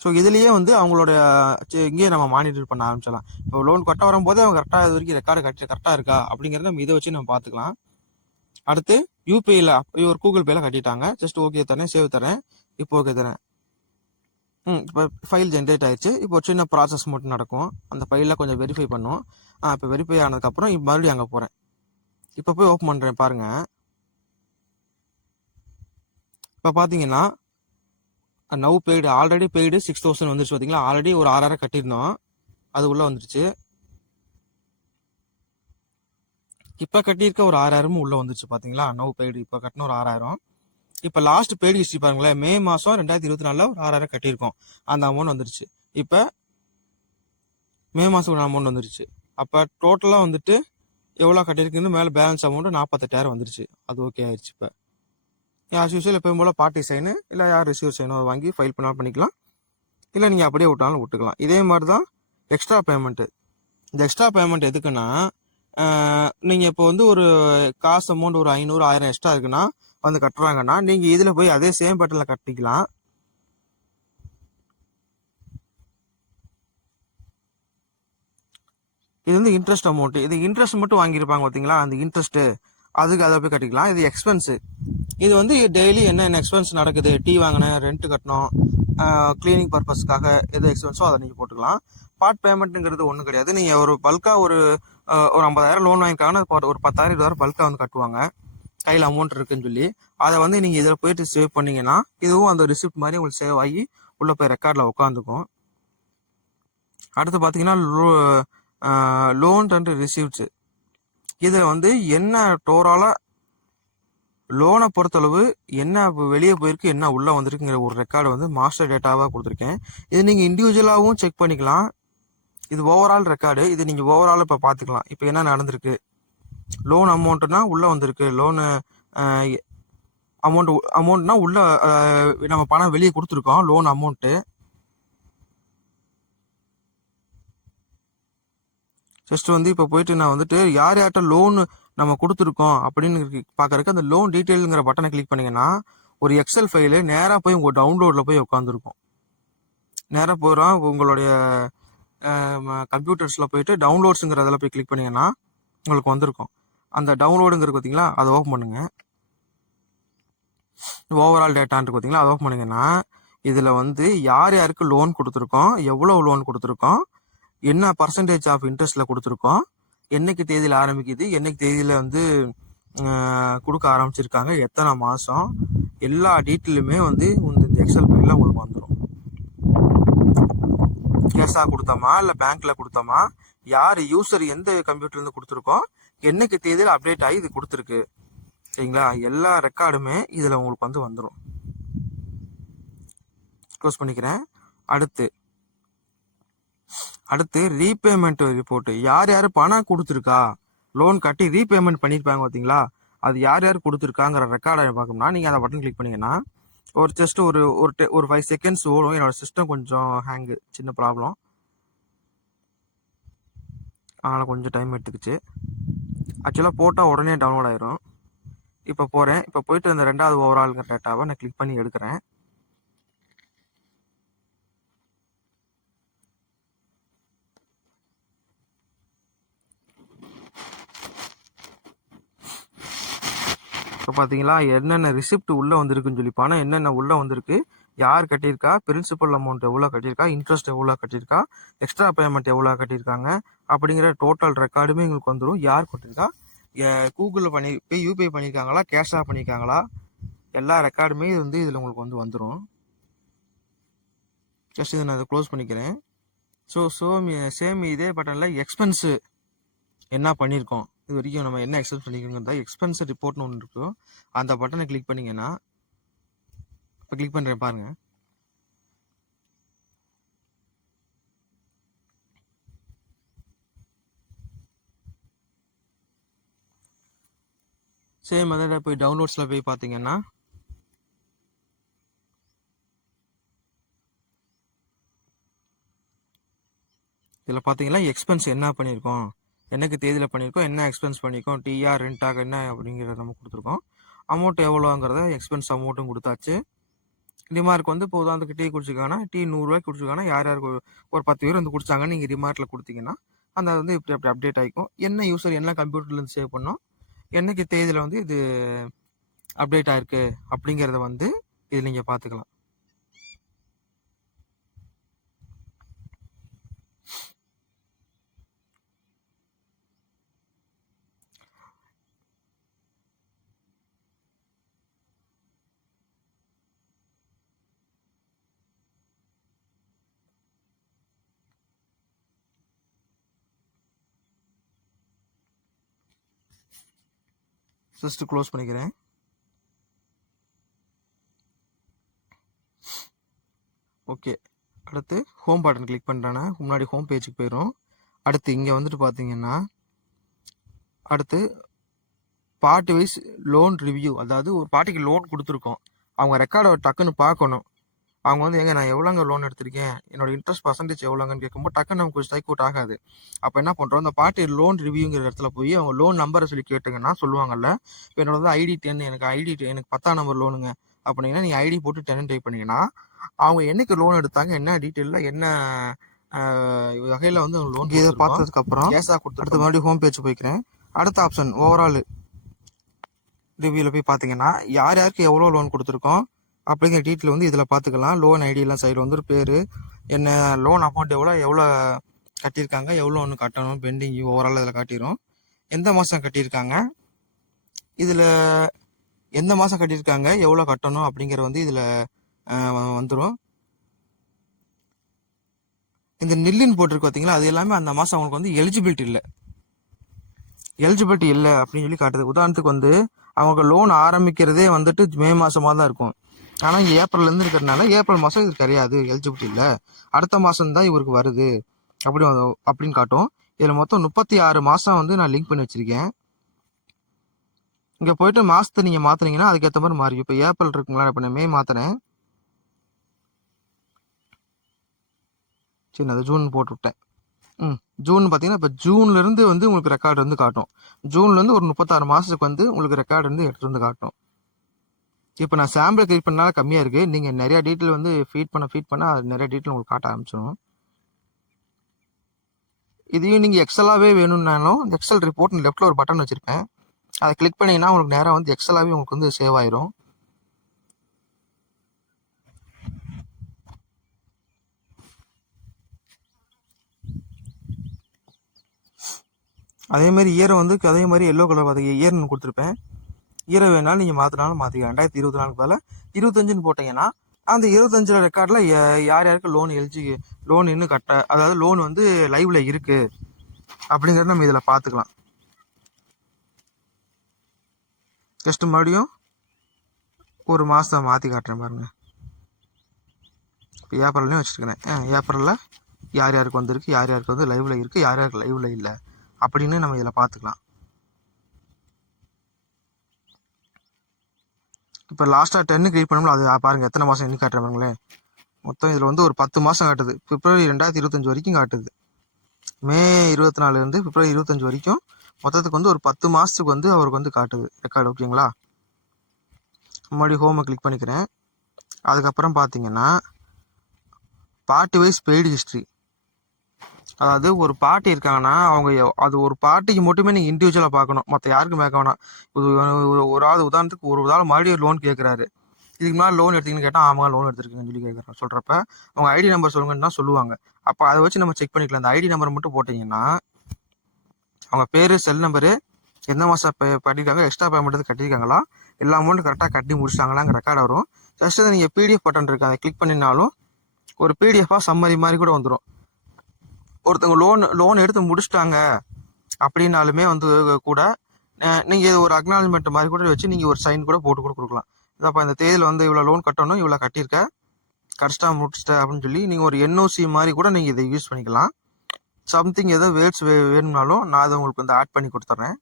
ஸோ இதுலேயே வந்து அவங்களோட இங்கேயே நம்ம மானிட்டர் பண்ண ஆரம்பிச்சிடலாம். இப்போ லோன் கட்ட வரும்போது அவங்க கரெக்டாக இது வரைக்கும் ரெக்கார்டு கரெக்டாக இருக்கா அப்படிங்கிறத நம்ம இதை வச்சு நம்ம பார்த்துக்கலாம். அடுத்து யூபிஐயில் ஒரு கூகுள் பேல கட்டிட்டாங்க. ஜஸ்ட் ஓகே தரேன், சேவ் தரேன், இப்போ ஓகே தரேன். இப்போ ஃபைல் ஜென்ரேட் ஆயிடுச்சு. இப்போ சின்ன ப்ராசஸ் மட்டும் நடக்கும். அந்த ஃபைலில் கொஞ்சம் வெரிஃபை பண்ணும். இப்போ வெரிஃபை ஆனதுக்கப்புறம் இப்போ மறுபடியும் அங்கே போகிறேன். இப்போ போய் ஓப்பன் பண்ணுறேன் பாருங்கள். இப்போ பார்த்தீங்கன்னா பெய்டு, ஆல்ரெடி பெய்டு 6,000 வந்துருச்சு பார்த்தீங்களா. ஆல்ரெடி ஒரு 6000 கட்டியிருந்தோம், அது உள்ளே வந்துருச்சு. இப்போ கட்டியிருக்க ஒரு 6000 உள்ளே வந்துருச்சு பார்த்தீங்களா. பெய்டு இப்போ கட்டின ஒரு 6000. இப்போ லாஸ்ட் பெய்டு ஹிஸ்ட்ரி பாருங்களேன். மே மாதம் 2024 ஒரு 6000 கட்டியிருக்கோம், அந்த அமௌண்ட் வந்துருச்சு. இப்போ மே மாதம் ஒரு அமௌண்ட் வந்துருச்சு. அப்போ டோட்டலாக வந்துட்டு எவ்வளோ கட்டியிருக்குன்னு மேலே பேலன்ஸ் அமௌண்ட்டு 48,000 வந்துருச்சு. அது ஓகே ஆயிடுச்சு. இப்போ ஆஸ் யூஸ்வல் எப்பவும் போல் பார்ட்டி சைனு இல்லை யார் ரிசீவர் சைனோ வாங்கி ஃபைல் பண்ணாலும் பண்ணிக்கலாம், இல்லை நீங்கள் அப்படியே விட்டாலும் விட்டுக்கலாம். இதே மாதிரி தான் எக்ஸ்ட்ரா பேமெண்ட்டு. இந்த எக்ஸ்ட்ரா பேமெண்ட் எதுக்குன்னா, நீங்கள் இப்போ வந்து ஒரு காசு அமௌண்ட் ஒரு 500 1000 எக்ஸ்ட்ரா இருக்குன்னா வந்து கட்டுறாங்கன்னா நீங்கள் இதில் போய் அதே சேம் பேட்டர்னில் கட்டிக்கலாம். இது வந்து இன்ட்ரெஸ்ட் அமௌண்ட். இது இன்ட்ரெஸ்ட் மட்டும் வாங்கியிருப்பாங்க பார்த்தீங்களா, அந்த இன்ட்ரெஸ்ட்டு அதுக்கு அதை போய் கட்டிக்கலாம். இது எக்ஸ்பென்ஸு. இது வந்து டெய்லி என்னென்ன எக்ஸ்பென்ஸ் நடக்குது, டீ வாங்கினேன், ரெண்ட் கட்டணும், கிளீனிங் பர்பஸ்க்காக எது எக்ஸ்பென்ஸோ அதை நீங்கள் போட்டுக்கலாம். பார்ட் பேமெண்ட்டுங்கிறது ஒன்றும் கிடையாது. நீங்கள் ஒரு பல்காக ஒரு 50,000 லோன் வாங்கிக்காங்கன்னா ஒரு 10,000 20,000 பல்காக வந்து கட்டுவாங்க. கையில் அமௌண்ட் இருக்குன்னு சொல்லி அதை வந்து நீங்கள் இதில் போயிட்டு சேவ் பண்ணீங்கன்னா இதுவும் அந்த ரிசிப்ட் மாதிரி உங்களுக்கு சேவ் ஆகி உள்ளே போய் ரெக்கார்டில் உட்காந்துக்கும். அடுத்து பார்த்தீங்கன்னா லோன் அண்ட் ரிசிப்ட்ஸு. இதில் வந்து என்ன டோரலாக லோனை பொறுத்தளவு என்ன வெளியே போயிருக்கு என்ன உள்ளே வந்திருக்குங்கிற ஒரு ரெக்கார்டு வந்து மாஸ்டர் டேட்டாவாக கொடுத்துருக்கேன். இது நீங்கள் இண்டிவிஜுவலாகவும் செக் பண்ணிக்கலாம். இது ஓவரால் ரெக்கார்டு. இது நீங்கள் ஓவரால் இப்போ பார்த்துக்கலாம். இப்போ என்ன நடந்திருக்கு, லோன் அமௌண்ட்டுனா உள்ளே வந்திருக்கு, லோனு அமௌண்ட்னா உள்ள நம்ம பணம் வெளியே கொடுத்துருக்கோம் லோன் அமௌண்ட்டு. ஜஸ்ட் வந்து இப்போ போயிட்டு நான் வந்துட்டு யார் யார்கிட்ட லோன் நம்ம கொடுத்துருக்கோம் அப்படின்னு பார்க்கறதுக்கு அந்த லோன் டீட்டெயிலுங்கிற பட்டனை கிளிக் பண்ணிங்கன்னா ஒரு எக்ஸல் ஃபைலு நேராக போய் உங்கள் டவுன்லோடில் போய் உட்காந்துருக்கும். நேராக போகிறோம் உங்களுடைய கம்ப்யூட்டர்ஸில் போயிட்டு டவுன்லோட்ஸுங்கிறதில் போய் கிளிக் பண்ணிங்கன்னா உங்களுக்கு வந்திருக்கும். அந்த டவுன்லோடுங்கிறது பார்த்தீங்களா, அதை ஓப்பன் பண்ணுங்கள். ஓவரால் டேட்டான்ட்டு பார்த்தீங்களா, அதை ஓப்பன் பண்ணிங்கன்னா இதில் வந்து யார் யாருக்கு லோன் கொடுத்துருக்கோம், எவ்வளோ லோன் கொடுத்துருக்கோம், என்ன பர்சன்டேஜ் ஆஃப் இன்ட்ரெஸ்ட்டில் கொடுத்துருக்கோம், என்னைக்கு தேதியில் ஆரம்பிக்குது, என்னைக்கு தேதியில் வந்து கொடுக்க ஆரம்பிச்சிருக்காங்க, எத்தனை மாதம், எல்லா டீட்டெயிலுமே வந்து இந்த எக்ஸல் ஃபைலில் உங்களுக்கு வந்துடும். கேஷாக கொடுத்தோமா இல்லை பேங்க்கில் கொடுத்தோமா, யார் யூசர் எந்த கம்ப்யூட்டர்லேருந்து கொடுத்துருக்கோம், என்னைக்கு தேதியில் அப்டேட் ஆகி இது கொடுத்துருக்கு, சரிங்களா, எல்லா ரெக்கார்டுமே இதில் உங்களுக்கு வந்து வந்துடும். க்ளோஸ் பண்ணிக்கிறேன். அடுத்து ரீபேமெண்ட் ரிப்போர்ட். யார் யார் பணம் கொடுத்துருக்கா, லோன் கட்டி ரீபேமெண்ட் பண்ணியிருப்பாங்க பார்த்தீங்களா, அது யார் யார் கொடுத்துருக்காங்கிற ரெக்கார்டை பார்க்கணும்னா நீங்கள் அந்த பட்டன் கிளிக் பண்ணிங்கன்னா ஒரு ஜஸ்ட் ஒரு 5 செகண்ட்ஸ் ஓடும். என்னோட சிஸ்டம் கொஞ்சம் ஹேங்கு, சின்ன ப்ராப்ளம், அதனால் கொஞ்சம் டைம் எடுத்துக்கிச்சு. ஆக்சுவலாக போட்டால் உடனே டவுன்லோட் ஆயிரும். இப்போ போகிறேன். இப்போ போயிட்டு அந்த 2வது ஓவரால்ங்கிற டேட்டாவை நான் கிளிக் பண்ணி எடுக்கிறேன். இப்போ பார்த்தீங்களா என்னென்ன ரிசிப்ட் உள்ளே வந்திருக்குன்னு சொல்லி, பணம் என்னென்ன உள்ளே வந்திருக்கு, யார் கட்டியிருக்கா, பிரின்சிபல் அமௌண்ட் எவ்வளோ கட்டியிருக்கா, இன்ட்ரெஸ்ட் எவ்வளோ கட்டியிருக்கா, எக்ஸ்ட்ரா பேமெண்ட் எவ்வளோ கட்டியிருக்காங்க அப்படிங்கிற டோட்டல் ரெக்கார்டுமே எங்களுக்கு வந்துடும். யார் கட்டியிருக்கா, கூகுளில் போய் யூபிஐ பண்ணியிருக்காங்களா, கேஷாக பண்ணியிருக்காங்களா, எல்லா ரெக்கார்டுமே வந்து இதில் உங்களுக்கு வந்து வந்துடும். ஜஸ்ட் இதை நான் இதை க்ளோஸ் பண்ணிக்கிறேன். சேம் இதே பட்டனில் எக்ஸ்பென்ஸு என்ன பண்ணியிருக்கோம், இது வரைக்கும் நம்ம என்ன எக்ஸ்பென்ஸ் பண்ணிக்கிறோங்கிறதா எக்ஸ்பென்ஸ் ரிப்போர்ட்னு ஒன்று இருக்கும். அந்த பட்டனை கிளிக் பண்ணிங்கன்னா, இப்போ கிளிக் பண்ணுறேன் பாருங்கள். சேம் அதை போய் டவுன்லோட்ஸில் போய் பார்த்தீங்கன்னா இதில் பார்த்தீங்கன்னா எக்ஸ்பென்ஸ் என்ன பண்ணியிருக்கோம், என்னைக்கு தேதியில் பண்ணியிருக்கோம், என்ன எக்ஸ்பென்ஸ் பண்ணியிருக்கோம், டிஆர் ரெண்டாக என்ன அப்படிங்கிறத நம்ம கொடுத்துருக்கோம். அமௌண்ட் எவ்வளோங்கிறத எக்ஸ்பென்ஸ் அமௌண்ட்டும் கொடுத்தாச்சு. ரிமார்க் வந்து இப்போ உதாரணத்துக்கு டீ குடிச்சிருக்காங்கன்னா டீ 100 ரூபாய்க்கு குடிச்சிருக்காங்கன்னா யார் யாருக்கு ஒரு 10 பேர் வந்து குடிச்சாங்கன்னு நீங்கள் ரிமார்க்கில் கொடுத்தீங்கன்னா அந்த வந்து இப்படி அப்டேட் ஆகிக்கும். என்ன யூசர் என்ன கம்ப்யூட்டர்லேருந்து சேவ் பண்ணோம், என்னைக்கு தேதியில் வந்து இது அப்டேட் ஆயிருக்கு அப்படிங்கிறத வந்து இது நீங்கள் பார்த்துக்கலாம். ஜஸ்ட் க்ளோஸ் பண்ணிக்கிறேன். ஓகே, அடுத்து ஹோம் பட்டன் கிளிக் பண்ணுறேன்னா முன்னாடி ஹோம் பேஜுக்கு போயிடும். அடுத்து இங்கே வந்துட்டு பார்த்தீங்கன்னா அடுத்து பார்ட்டி வைஸ் லோன் ரிவ்யூ, அதாவது ஒரு பார்ட்டிக்கு லோன் கொடுத்துருக்கோம், அவங்க ரெக்கார்டை டக்குன்னு பார்க்கணும். அவங்க வந்து எங்க நான் எவ்வளோங்க லோன் எடுத்திருக்கேன், என்னோட இன்ட்ரெஸ்ட் பர்சன்டேஜ் எவ்வளோங்கன்னு கேட்கும்போது டக்குன்னு நமக்கு ஸ்ட்ரைக் அவுட் ஆகாது. அப்போ என்ன பண்ணுறோம், இந்த பார்ட்டி லோன் ரிவ்யூங்கிற இடத்துல போய் அவங்க லோன் நம்பரை சொல்லி கேட்டுங்கன்னா சொல்லுவாங்கல்ல. இப்போ என்னோட வந்து ஐடி 10, எனக்கு 10ஆம் நம்பர் லோனுங்க அப்படின்னா நீங்கள் ஐடி போட்டு 10 டைப் பண்ணிங்கன்னா அவங்க என்னைக்கு லோன் எடுத்தாங்க, என்ன டீட்டெயிலில், என்ன வகையில் வந்து லோன் இதை பார்த்ததுக்கப்புறம் கேஸாக கொடுத்துட்டு மறுபடியும் ஹோம் பேஜ் போய்க்கிறேன். அடுத்த ஆப்ஷன் ஓவரால் ரிவ்யூவில் போய் பார்த்தீங்கன்னா யார் யாருக்கு எவ்வளோ லோன் கொடுத்துருக்கோம் அப்படிங்கிற டீட்டெயில் வந்து இதில் பார்த்துக்கலாம். லோன் ஐடியெல்லாம் சைடு வந்து ஒரு பேர், என்ன லோன் அமௌண்ட் எவ்வளோ கட்டியிருக்காங்க, எவ்வளோ ஒன்று கட்டணும் பெண்டிங் ஓவரால் இதில் காட்டிடும். எந்த மாதம் கட்டியிருக்காங்க, இதில் எந்த மாதம் கட்டியிருக்காங்க, எவ்வளோ கட்டணும் அப்படிங்கிற வந்து இதில் வந்துடும். இந்த நில்லுன்னு போட்டிருக்கு பார்த்தீங்களா, அது எல்லாமே அந்த மாதம் அவங்களுக்கு வந்து எலிஜிபிலிட்டி இல்லை அப்படின்னு சொல்லி காட்டுது. உதாரணத்துக்கு வந்து அவங்க லோன் ஆரம்பிக்கிறதே வந்துட்டு மே மாதமாக தான் இருக்கும். ஆனால் இங்கே ஏப்ரல்லேருந்து இருக்கிறதுனால ஏப்ரல் மாதம் இது கிடையாது, எலிஜிபிலிட்டி இல்லை, அடுத்த மாதம் தான் இவருக்கு வருது அப்படின்னு காட்டும். இதில் மொத்தம் 36 மாதம் வந்து நான் லிங்க் பண்ணி வச்சுருக்கேன். இங்கே போயிட்டு மாதத்தை நீங்கள் மாற்றினீங்கன்னா அதுக்கேற்ற மாதிரி மாறி. இப்போ ஏப்ரல் இருக்குங்களா, இப்போ நான் மே மாற்றினேன், சரி அது ஜூன் போட்டு விட்டேன். ஜூன் பார்த்தீங்கன்னா இப்போ ஜூன்லேருந்து வந்து உங்களுக்கு ரெக்கார்டு வந்து காட்டும். ஜூன்லேருந்து ஒரு 36 மாதத்துக்கு வந்து உங்களுக்கு ரெக்கார்டு வந்து எடுத்துகிட்டு வந்து காட்டும். இப்போ நான் சாம்பிள் கிரியேட் பண்ணால கம்மியாக இருக்குது. நீங்கள் நிறையா டீட்டெயில் வந்து ஃபீட் பண்ண அது நிறைய டீட்டெயில் உங்களுக்கு காட்ட ஆரம்பிச்சிடும். இதையும் நீங்கள் எக்ஸலாகவே வேணும்னாலும் இந்த எக்ஸல் ரிப்போர்ட் லெஃப்ட்டில் ஒரு பட்டன் வச்சுருப்பேன், அதை கிளிக் பண்ணிங்கன்னா உங்களுக்கு நேராக வந்து எக்ஸலாகவே உங்களுக்கு வந்து சேவ் ஆயிரும். அதே மாதிரி இயரை வந்து அதே மாதிரி எல்லோ கலர் பார்த்து இயர்னு கொடுத்துருப்பேன். இயரை வேணாலும் நீங்கள் மாற்றினாலும் மாற்றிக்கலாம். 2024 பதில் 25ன்னு போட்டிங்கன்னா அந்த 25 ரெக்கார்டில் யார் யாருக்கு லோன் இன்னும் அதாவது லோன் வந்து லைவ்ல இருக்கு அப்படிங்கிறத நம்ம இதில் பார்த்துக்கலாம். ஜஸ்ட் மறுபடியும் ஒரு மாதம் மாற்றி காட்டுறேன் பாருங்க. இப்போ ஏப்ரல்லையும் வச்சுருக்கிறேன். ஏப்ரலில் யார் யாருக்கு வந்திருக்கு, யார் யாருக்கு வந்து லைவ்ல இருக்குது, யார் யாருக்கு லைவ்ல இல்லை அப்படின்னு நம்ம இதில் பார்த்துக்கலாம். இப்போ லாஸ்ட்டாக 10 கிரியேட் பண்ணோம்ல, அது பாருங்கள் எத்தனை மாதம் எண்ணி காட்டுறேன் பாருங்களேன். மொத்தம் இதில் வந்து ஒரு 10 மாதம் காட்டுது. பிப்ரவரி 2025 வரைக்கும் காட்டுது. மே 24 பிப்ரவரி 25 வரைக்கும் மொத்தத்துக்கு வந்து ஒரு 10 மாதத்துக்கு வந்து அவருக்கு வந்து காட்டுது ரெக்கார்டு. ஓகேங்களா, மறுபடியும் ஹோமை கிளிக் பண்ணிக்கிறேன். அதுக்கப்புறம் பார்த்தீங்கன்னா பார்ட்டி வைஸ் பெய்டு ஹிஸ்ட்ரி, அதாவது ஒரு பார்ட்டி இருக்காங்கன்னா அவங்க அது ஒரு பார்ட்டிக்கு மட்டுமே நீங்கள் இண்டிவிஜுவலாக பார்க்கணும், மற்ற யாருக்கும் பார்க்க வேணாம். ஒரு ஆள் உதாரணத்துக்கு ஒரு ஆள் மறுபடியும் லோன் கேட்குறாரு, இதுக்கு மேலே லோன் எடுத்தீங்கன்னு கேட்டால் ஆமாம் லோன் எடுத்துருக்கீங்கன்னு சொல்லி கேட்குறேன். சொல்கிறப்ப அவங்க ஐடி நம்பர் சொல்லுங்கன்னு தான் சொல்லுவாங்க. அப்போ அதை வச்சு நம்ம செக் பண்ணிக்கலாம். அந்த ஐடி நம்பர் மட்டும் போட்டிங்கன்னா அவங்க பேர், செல் நம்பரு, எந்த மாதம் கட்டியிருக்காங்க, எக்ஸ்ட்ரா பேமெண்ட் கட்டியிருக்காங்களா, எல்லா அமௌண்ட்டும் கரெக்டாக கட்டி முடிச்சிட்டாங்களாங்க ரெக்கார்டு வரும். ஜஸ்ட் அதை நீங்கள் பிடிஎஃப் பட்டன் இருக்கு, அதை கிளிக் பண்ணினாலும் ஒரு பிடிஎஃபாக சம்மரி மாதிரி கூட வந்துடும். ஒருத்தவங்க லோன் எடுத்து முடிச்சிட்டாங்க அப்படின்னாலுமே வந்து கூட நீங்கள் ஒரு அக்னாலஜ்மெண்ட் மாதிரி கூட வச்சு நீங்கள் ஒரு சைன் கூட போட்டு கூட கொடுக்கலாம். இதப்போ இந்த தேதியில் வந்து இவ்வளோ லோன் கட்டணும், இவ்வளோ கட்டியிருக்க, கரெக்டாக முடிச்சிட்டேன் அப்படின்னு சொல்லி நீங்கள் ஒரு என்ஓசி மாதிரி கூட நீங்கள் இதை யூஸ் பண்ணிக்கலாம். சம்திங் ஏதோ வேர்ட்ஸ் வேணும்னாலும் நான் அதை உங்களுக்கு வந்து ஆட் பண்ணி கொடுத்துட்றேன்.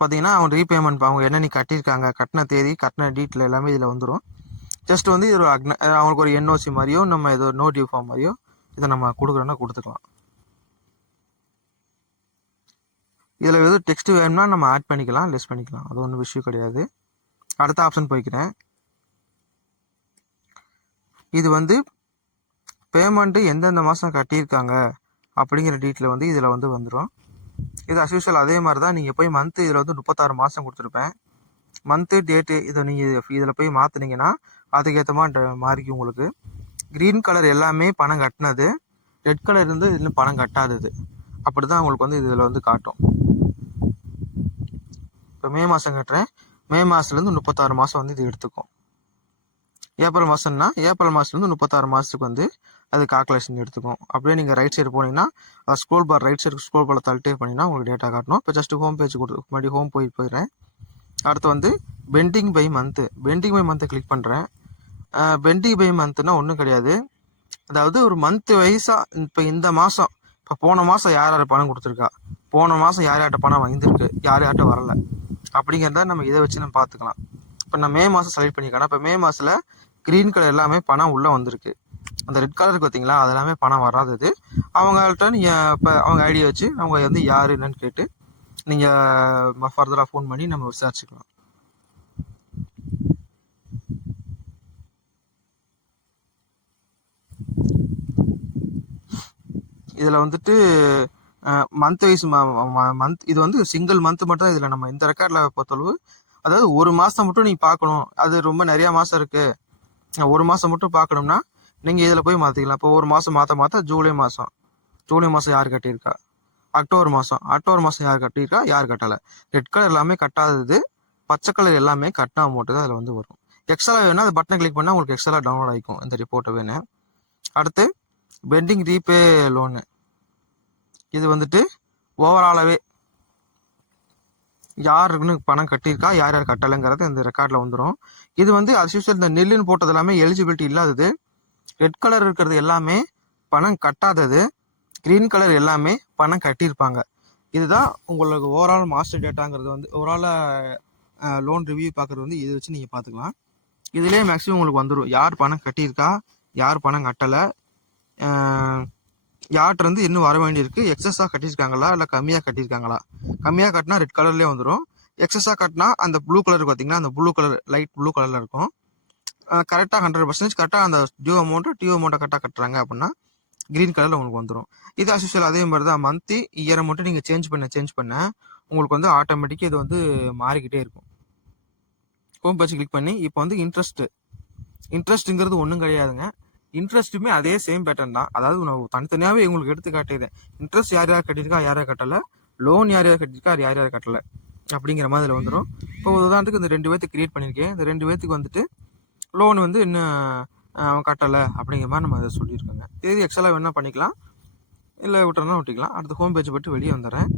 பார்த்தீங்கன்னா அவங்க ரீபேமெண்ட் அவங்க என்னென்ன கட்டியிருக்காங்க, கட்டின தேதி, கட்டின டீட்டெயில் எல்லாமே இதில் வந்துடும். ஜஸ்ட் வந்து இது அவங்களுக்கு ஒரு என்ஓசி மாதிரியோ நம்ம ஏதோ நோ டியூ ஃபார்ம் மாதிரியோ இதை நம்ம கொடுக்குறோன்னா கொடுத்துக்கலாம். இதில் எதுவும் டெக்ஸ்ட் வேணும்னா நம்ம ஆட் பண்ணிக்கலாம், லெஸ் பண்ணிக்கலாம், அது ஒன்றும் விஷயம் கிடையாது. அடுத்த ஆப்ஷன் போய்க்கிறேன். இது வந்து பேமெண்ட்டு எந்தெந்த மாதம் கட்டியிருக்காங்க அப்படிங்கிற டீட்டெயில் வந்து இதில் வந்து வந்துடும். இது அஸ்யூஷுவல் அதே மாதிரி தான். நீங்கள் போய் மந்த்து இதில் வந்து 36 மாதம் கொடுத்துருப்பேன், மந்த்து டேட்டு இதை நீங்கள் இதில் போய் மாற்றினீங்கன்னா அதுக்கேற்ற மாதிரி மாறிக்கும். உங்களுக்கு க்ரீன் கலர் எல்லாமே பணம் கட்டினது, ரெட் கலர் இருந்து இன்னும் பணம் கட்டாதது, அப்படி தான் உங்களுக்கு வந்து இதில் வந்து காட்டும். இப்போ மே மாதம் கட்டுறேன், மே மாதத்துலேருந்து 36 மாதம் வந்து இது எடுத்துக்கும். ஏப்ரல் மாதம்னா ஏப்ரல் மாதத்துலேருந்து 36 மாதத்துக்கு வந்து அது கால்குலேஷன் எடுத்துக்கும். அப்படியே நீங்கள் ரைட் சைடு போனீங்கன்னா அது scroll bar right side scroll bar தள்ளிட்டே பண்ணிங்கன்னா உங்களுக்கு டேட்டா காட்டணும். இப்போ ஜஸ்ட் ஹோம் பேஜ் மறுபடியும் ஹோம் போயிடுறேன். அடுத்து வந்து பெண்டிங் பை மந்த்தை கிளிக் பண்ணுறேன். பெண்டிங் பை மந்த்னா ஒன்றும் கிடையாது, அதாவது ஒரு மந்த் வைஸாக இப்போ இந்த மாதம், இப்போ போன மாதம் யார் யார் பணம் கொடுத்துருக்கா, போன மாதம் யார் யார்கிட்ட பணம் வந்துருக்கு, யார் யார்கிட்ட வரல அப்படிங்கிறத நம்ம இதை வச்சு நம்ம பார்த்துக்கலாம். இப்போ நான் மே மாதம் செலக்ட் பண்ணிக்கிறேன். இப்போ மே மாதத்தில் க்ரீன் கலர் எல்லாமே பணம் உள்ளே வந்திருக்கு. அந்த ரெட் கலருக்கு பார்த்தீங்களா அது எல்லாமே பணம் வராதது. அவங்கள்ட்ட நீங்கள் இப்போ அவங்க ஐடியை வச்சு அவங்க வந்து யார் என்னன்னு கேட்டு நீங்கள் ஃபர்தராக ஃபோன் பண்ணி நம்ம விசாரிச்சுக்கலாம். இதில் வந்துட்டு மந்த் வைஸ் மந்த் இது வந்து சிங்கிள் மந்த் மட்டும் தான் இதில் நம்ம இந்த ரெக்கார்டில் பொறுத்தளவு, அதாவது ஒரு மாதம் மட்டும் நீங்கள் பார்க்கணும், அது ரொம்ப நிறையா மாதம் இருக்குது, ஒரு மாதம் மட்டும் பார்க்கணும்னா நீங்கள் இதில் போய் மாற்றிக்கலாம். இப்போ ஒரு மாதம் மாற்ற ஜூலை மாதம் யார் கட்டியிருக்கா, அக்டோபர் மாதம் யார் கட்டியிருக்கா, யார் கட்டலை. ரெட் கலர் எல்லாமே கட்டாதது, பச்சை கலர் எல்லாமே கட்டின அமௌண்ட்டு தான் அதில் வந்து வரும். எக்ஸலா வேணும்னா அது பட்டனை கிளிக் பண்ணால் உங்களுக்கு எக்ஸலா டவுன்லோட் ஆகிக்கும் இந்த ரிப்போர்ட்டை வேணும். அடுத்து பெண்டிங் ரீபே லோனு, இது வந்துட்டு ஓவராலாகவே யாருக்குன்னு பணம் கட்டியிருக்கா, யார் யார் கட்டலைங்கிறது இந்த ரெக்கார்டில் வந்துடும். இது வந்து அஸ் யூஸ்வல் இந்த நெல்லுன்னு போட்டது எல்லாமே எலிஜிபிலிட்டி இல்லாதது, ரெட் கலர் இருக்கிறது எல்லாமே பணம் கட்டாதது, க்ரீன் கலர் எல்லாமே பணம் கட்டியிருப்பாங்க. இதுதான் உங்களுக்கு ஓவரால் மாஸ்டர் டேட்டாங்கிறது வந்து ஓவராலாக லோன் ரிவ்யூ பார்க்குறது வந்து இதை வச்சு நீங்கள் பார்த்துக்கலாம். இதுலேயே மேக்ஸிமம் உங்களுக்கு வந்துடும் யார் பணம் கட்டியிருக்கா, யார் பணம் கட்டலை, யார்கிட்ட இருந்து இன்னும் வர வேண்டியிருக்கு, எக்ஸஸாக கட்டியிருக்காங்களா இல்லை கம்மியாக கட்டியிருக்காங்களா. கம்மியாக கட்டினா ரெட் கலர்லேயே வந்துடும், எக்ஸஸாக கட்டினா அந்த ப்ளூ கலர் பார்த்தீங்கன்னா அந்த ப்ளூ கலர் லைட் ப்ளூ கலரில் இருக்கும். கரெக்டாக 100% கரெக்டாக அந்த டியூ அமௌண்ட்டை கரெக்டாக கட்டுறாங்க அப்படின்னா க்ரீன் கலரில் உங்களுக்கு வந்துடும். இது அஸ்யூஷுவல் அதே மாதிரி தான் மந்த்லி இயரை மட்டும் நீங்கள் சேஞ்ச் பண்ண உங்களுக்கு வந்து ஆட்டோமேட்டிக்காக இது வந்து மாறிக்கிட்டே இருக்கும். ஹோம் பேஜ் கிளிக் பண்ணி இப்போ வந்து இன்ட்ரெஸ்ட்டுங்கிறது ஒன்றும் கிடையாதுங்க. இன்ட்ரெஸ்ட்டுமே அதே சேம் பேட்டர்ன் தான். அதாவது நான் தனித்தனியாகவே உங்களுக்கு எடுத்து காட்டிடுறேன். இன்ட்ரெஸ்ட் யார் யார் கட்டியிருக்கா, யார் யார் கட்டலை, லோன் யார் யார் கட்டியிருக்கா, யார் யார் கட்டலை அப்படிங்கிற மாதிரி இதில் வந்துடும். இப்போ உதாரணத்துக்கு இந்த 2 பேர்த்துக்கு கிரியேட் பண்ணியிருக்கேன். இந்த 2 பேர்த்துக்கு வந்துட்டு லோன் வந்து இன்னும் கட்டலை அப்படிங்கிற மாதிரி நம்ம அதை சொல்லியிருக்கோங்க. இது எக்ஸலாக வேணால் பண்ணிக்கலாம், இல்லை விட்டுறனா விட்டுக்கலாம். அடுத்து ஹோம் பேஜ் பட்டு வெளியே வந்துடுறேன்.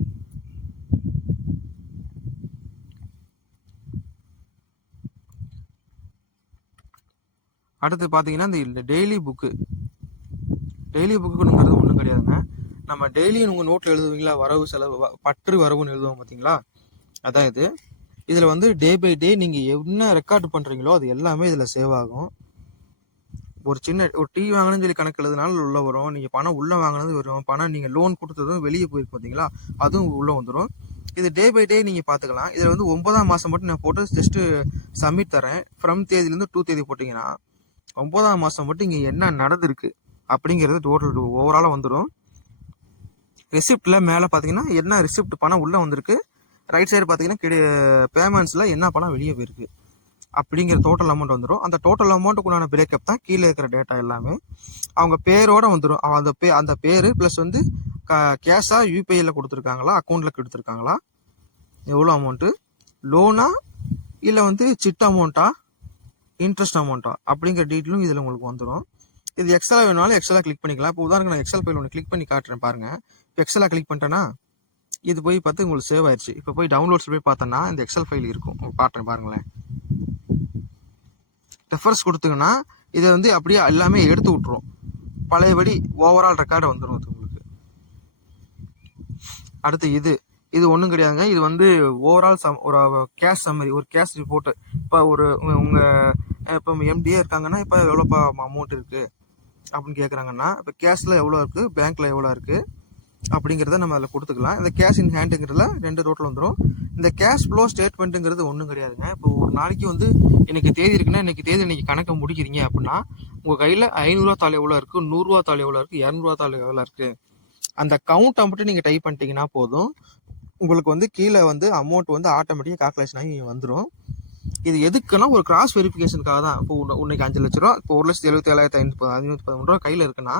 அடுத்து பார்த்தீங்கன்னா இந்த டெய்லி புக்குங்கிறது ஒன்றும் கிடையாதுங்க. நம்ம டெய்லி உங்கள் நோட்டில் எழுதுவீங்களா, வரவு செலவு பற்று வரவுன்னு எழுதுவோம் பார்த்தீங்களா, அதான் இது. இதில் வந்து டே பை டே நீங்கள் என்ன ரெக்கார்டு பண்ணுறீங்களோ அது எல்லாமே இதில் சேவ் ஆகும். ஒரு டீ வாங்கணும்னு சொல்லி கணக்கு எழுதுனாலும் உள்ளே வரும், நீங்கள் பணம் உள்ளே வாங்கினது வரும், பணம் நீங்கள் லோன் கொடுத்ததும் வெளியே போயிருக்கு பார்த்தீங்களா, அதுவும் உள்ளே வந்துடும். இது டே பை டே நீங்கள் பார்த்துக்கலாம். இதில் வந்து 9ஆம் மாதம் மட்டும் நான் போட்டு ஜஸ்ட்டு சப்மிட் தரேன். ஃப்ரம் தேதியிலேருந்து 2 தேதி போட்டிங்கன்னா 9ஆம் மாதம் மட்டும் இங்கே என்ன நடந்திருக்கு அப்படிங்கிறது டோட்டல் ஓவராலாக வந்துடும். ரெசிப்டில் மேலே பார்த்தீங்கன்னா என்ன ரெசிப்ட் பணம் உள்ளே வந்திருக்கு, ரைட் சைடு பார்த்தீங்கன்னா பேமெண்ட்ஸில் என்ன பணம் வெளியே போயிருக்கு அப்படிங்கிற டோட்டல் அமௌண்ட் வந்துடும். அந்த டோட்டல் அமௌண்ட்டுக்குள்ளான பிரேக்கப் தான் கீழே இருக்கிற டேட்டா எல்லாமே அவங்க பேரோட வந்துடும். அந்த பேர் ப்ளஸ் வந்து கேஷாக யூபிஐயில் கொடுத்துருக்காங்களா, அக்கௌண்ட்டில் கொடுத்துருக்காங்களா, எவ்வளோ அமௌண்ட்டு, லோனா இல்லை வந்து சிட் அமௌண்ட்டா, இன்ட்ரெஸ்ட் அமௌண்ட்டா அப்படிங்கிற டீட்டெயிலும் இதில் உங்களுக்கு வந்துடும். இது எக்ஸலா வேணாலும் எக்ஸலா கிளிக் பண்ணிக்கலாம். இப்போ உதாரணம் நான் எக்ஸல் ஃபைல் ஒன்று கிளிக் பண்ணி காட்டுறேன் பாருங்கள். இப்போ எக்ஸலா கிளிக் பண்ணிட்டேன்னா இது போய் பார்த்து உங்களுக்கு சேவ் ஆயிடுச்சு. இப்போ போய் டவுன்லோட்ஸ் போய் பார்த்தோன்னா இந்த எக்ஸல் ஃபைல் இருக்கும், காட்டுறேன் பாருங்களேன். ரெஃபரன்ஸ் கொடுத்தீங்கன்னா இதை வந்து அப்படியே எல்லாமே எடுத்து விட்டுரும், பழையபடி ஓவரால் ரெக்கார்டு வந்துடும் உங்களுக்கு. அடுத்து இது ஒன்றும் கிடையாதுங்க. இது வந்து ஓவரால் ஒரு கேஷ் சம்மரி, ஒரு கேஷ் ரிப்போர்ட்டு. இப்போ இப்போ எம்டிஏ இருக்காங்கன்னா இப்போ எவ்வளோப்பா அமௌண்ட் இருக்குது அப்படின்னு கேட்குறாங்கன்னா இப்போ கேஷில் எவ்வளோ இருக்குது, பேங்க்கில் எவ்வளோ இருக்குது அப்படிங்கிறத நம்ம அதில் கொடுத்துக்கலாம். இந்த கேஷ் இன் ஹேண்டுங்கிறதுல 2 ரோட்டில் வந்துடும். இந்த கேஷ் ஃப்ளோ ஸ்டேட்மெண்ட்டுங்கிறது ஒன்றும் கிடையாதுங்க. இப்போ ஒரு நாளைக்கு வந்து இன்னைக்கு தேதி இருக்குன்னா இன்னைக்கு கணக்கை முடிக்கிறீங்க அப்படின்னா உங்கள் கையில் 500 ரூபா தாள் எவ்வளோ இருக்குது, 100 ரூபா தாள் எவ்வளோ இருக்குது, 200 ரூபா தாள் எவ்வளோ இருக்குது, அந்த கவுண்ட்டை மட்டும் நீங்கள் டைப் பண்ணிட்டீங்கன்னா போதும், உங்களுக்கு வந்து கீழே வந்து அமௌண்ட் வந்து ஆட்டோமேட்டிக்காக கால்குலேஷன் ஆகி வந்துடும். இது எதுக்குன்னா ஒரு கிராஸ் வெரிஃபிகேஷனுக்காக தான். இப்போ இன்னைக்கு 5 லட்ச ரூபா, இப்போ 1,77,513 ரூபா கையில் இருக்குன்னா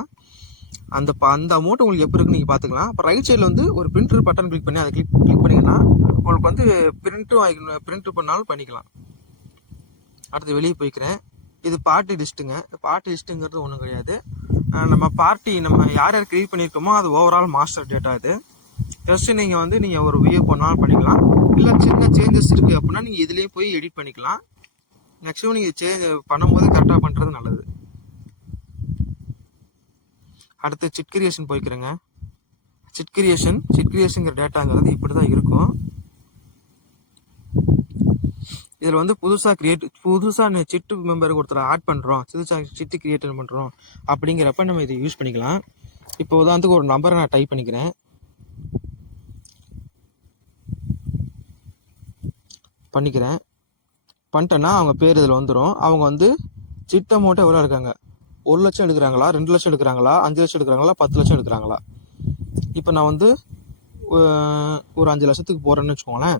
அந்த அமௌண்ட் உங்களுக்கு எப்போ இருக்குன்னு நீங்கள் பார்த்துக்கலாம். இப்போ ரைட் சைடில் வந்து ஒரு பிரிண்டர் பட்டன் கிளிக் பண்ணி அதை கிளிக் பண்ணிங்கன்னா உங்களுக்கு வந்து பிரிண்ட் பண்ணாலும் பண்ணிக்கலாம். அடுத்து வெளியே போய்க்கிறேன். இது பார்ட்டி லிஸ்ட்டுங்க. பார்ட்டி லிஸ்ட்டுங்கிறது ஒன்றும் கிடையாது. நம்ம யார் யார் கிரியேட் பண்ணியிருக்கோமோ அது ஓவரால் மாஸ்டர் டேட்டா. இது ஜஸ்ட் நீங்கள் ஒரு வியூ பண்ணாலும் பண்ணிக்கலாம், இல்லை சின்ன சேஞ்சஸ் இருக்குது அப்படின்னா நீங்கள் இதுலேயே போய் எடிட் பண்ணிக்கலாம். மேக்ஸிமம் நீங்கள் சேஞ்ச் பண்ணும்போது கரெக்டாக பண்ணுறது நல்லது. அடுத்து சிட் கிரியேஷன் போய்க்கிறேங்க. சிட் கிரியேஷனுங்கிற டேட்டாங்கிறது இப்படி தான் இருக்கும். இதில் வந்து புதுசாக சிட்டு மெம்பருக்கு ஒருத்தர் ஆட் பண்ணுறோம், சிட்டு கிரியேட் பண்ணுறோம் அப்படிங்கிறப்ப நம்ம இதை யூஸ் பண்ணிக்கலாம். இப்போ உதாரணத்துக்கு ஒரு நம்பரை நான் டைப் பண்ணிட்டேன்னா அவங்க பேர் இதில் வந்துடும். அவங்க வந்து சிட் அமௌண்ட்டு எவ்வளோ இருக்காங்க, 1 லட்சம் எடுக்கிறாங்களா, 2 லட்சம் எடுக்கிறாங்களா, 5 லட்சம் எடுக்கிறாங்களா, 10 லட்சம் எடுக்கிறாங்களா. இப்போ நான் வந்து ஒரு 5 லட்சத்துக்கு போகிறேன்னு வச்சுக்கோங்களேன்.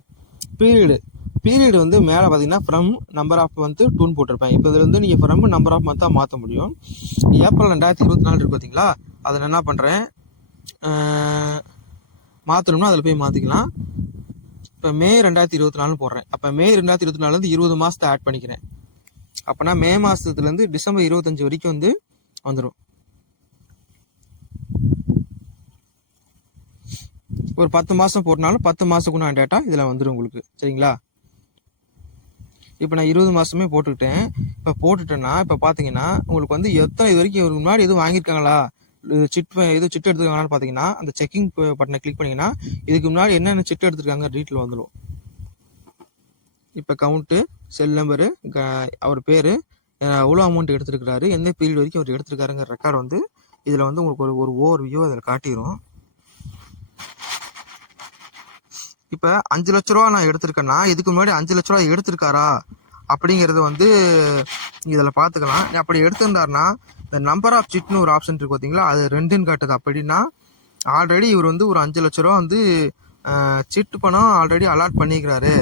பீரியடு வந்து மேலே பார்த்தீங்கன்னா ஃப்ரம் நம்பர் ஆஃப் மந்த்து 2 போட்டிருப்பேன். இப்போ இதில் வந்து நீங்கள் ஃப்ரம் நம்பர் ஆஃப் மந்த்தாக மாற்ற முடியும். ஏப்ரல் 2024 இருக்கு பார்த்தீங்களா, அதை நான் என்ன பண்ணுறேன், மாற்றணும்னா அதில் போய் மாற்றிக்கலாம். இப்போ மே 2024 போடுறேன். அப்போ மே 2024 20 மாதத்தை ஆட் பண்ணிக்கிறேன். அப்போனா மே மாதத்துலேருந்து டிசம்பர் 25 வரைக்கும் வந்துடும். ஒரு 10 மாதம் போட்டனாலும் 10 மாதத்துக்குண்டான டேட்டா இதில் வந்துடும் உங்களுக்கு. சரிங்களா? இப்போ நான் 20 மாதமே போட்டுக்கிட்டேன். இப்போ போட்டுட்டேன்னா இப்போ பார்த்தீங்கன்னா உங்களுக்கு எத்தனை இது வரைக்கும் இவருக்கு முன்னாடி எதுவும் வாங்கியிருக்காங்களா, சிட்டு எடுத்துருக்காங்களான்னு பார்த்தீங்கன்னா அந்த செக்கிங் பட்டனை கிளிக் பண்ணிங்கன்னா இதுக்கு முன்னாடி என்னென்ன சிட்டு எடுத்துருக்காங்க டீட்டெயில் வந்துடும். இப்போ கவுண்ட்டு, செல் நம்பரு, அவர் பேர், எவ்வளோ அமௌண்ட் எடுத்துருக்கிறாரு, எந்த பீரியட் வரைக்கும் அவர் எடுத்துருக்காருங்கிற ரெக்கார்டு இதில் உங்களுக்கு ஒரு ஓவர் வியூ அதில் காட்டிடும். இப்போ 5 லட்ச ரூபா நான் எடுத்திருக்கேன்னா இதுக்கு முன்னாடி 5 லட்ச ரூபா எடுத்திருக்காரா அப்படிங்கிறது இதில் பார்த்துக்கலாம். அப்படி எடுத்திருந்தாருன்னா இந்த நம்பர் ஆஃப் சிட்னு ஒரு ஆப்ஷன் இருக்கு பார்த்தீங்களா, அது 2ன்னு காட்டுது. அப்படின்னா ஆல்ரெடி இவர் ஒரு 5 லட்ச ரூபா சிட்டு பணம் ஆல்ரெடி அலாட் பண்ணிக்கிறாரு.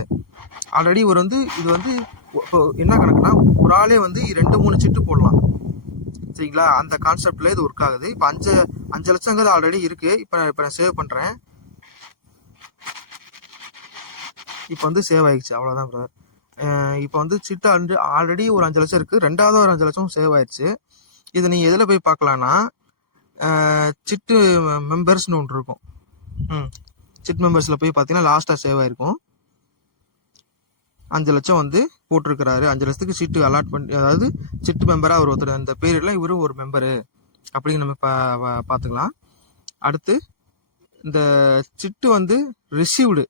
ஆல்ரெடி இவர் இது இப்போ என்ன கணக்குன்னா ஒரு ஆளே 2-3 சிட்டு போடலாம். சரிங்களா? அந்த கான்செப்ட்ல இது ஒர்க் ஆகுது. இப்போ 5 லட்சங்கிறது ஆல்ரெடி இருக்கு. இப்போ நான் சேவ் பண்றேன். இப்போ சேவ் ஆயிடுச்சு. அவ்வளோதான் பிரதர். இப்போ சிட்டு ஆல்ரெடி ஒரு 5 லட்சம் இருக்கு, ரெண்டாவது ஒரு 5 லட்சம் சேவ் ஆயிடுச்சு. இதை நீங்க எதுல போய் பார்க்கலாம்னா சிட்டு மெம்பர்ஸ்னு ஒன்று இருக்கும். சிட் மெம்பர்ஸ்ல போய் பார்த்தீங்கன்னா லாஸ்டா சேவ் ஆயிருக்கும். 5 லட்சம் போட்டிருக்கிறாரு. 5 லட்சத்துக்கு சீட்டு அலாட் பண்ணி, அதாவது சிட்டு மெம்பரா அவர் ஒருத்தர், அந்த பீரியட்ல இவரு ஒரு மெம்பரு அப்படின்னு நம்ம பார்த்துக்கலாம். அடுத்து இந்த சிட்டு ரிசீவ்டு.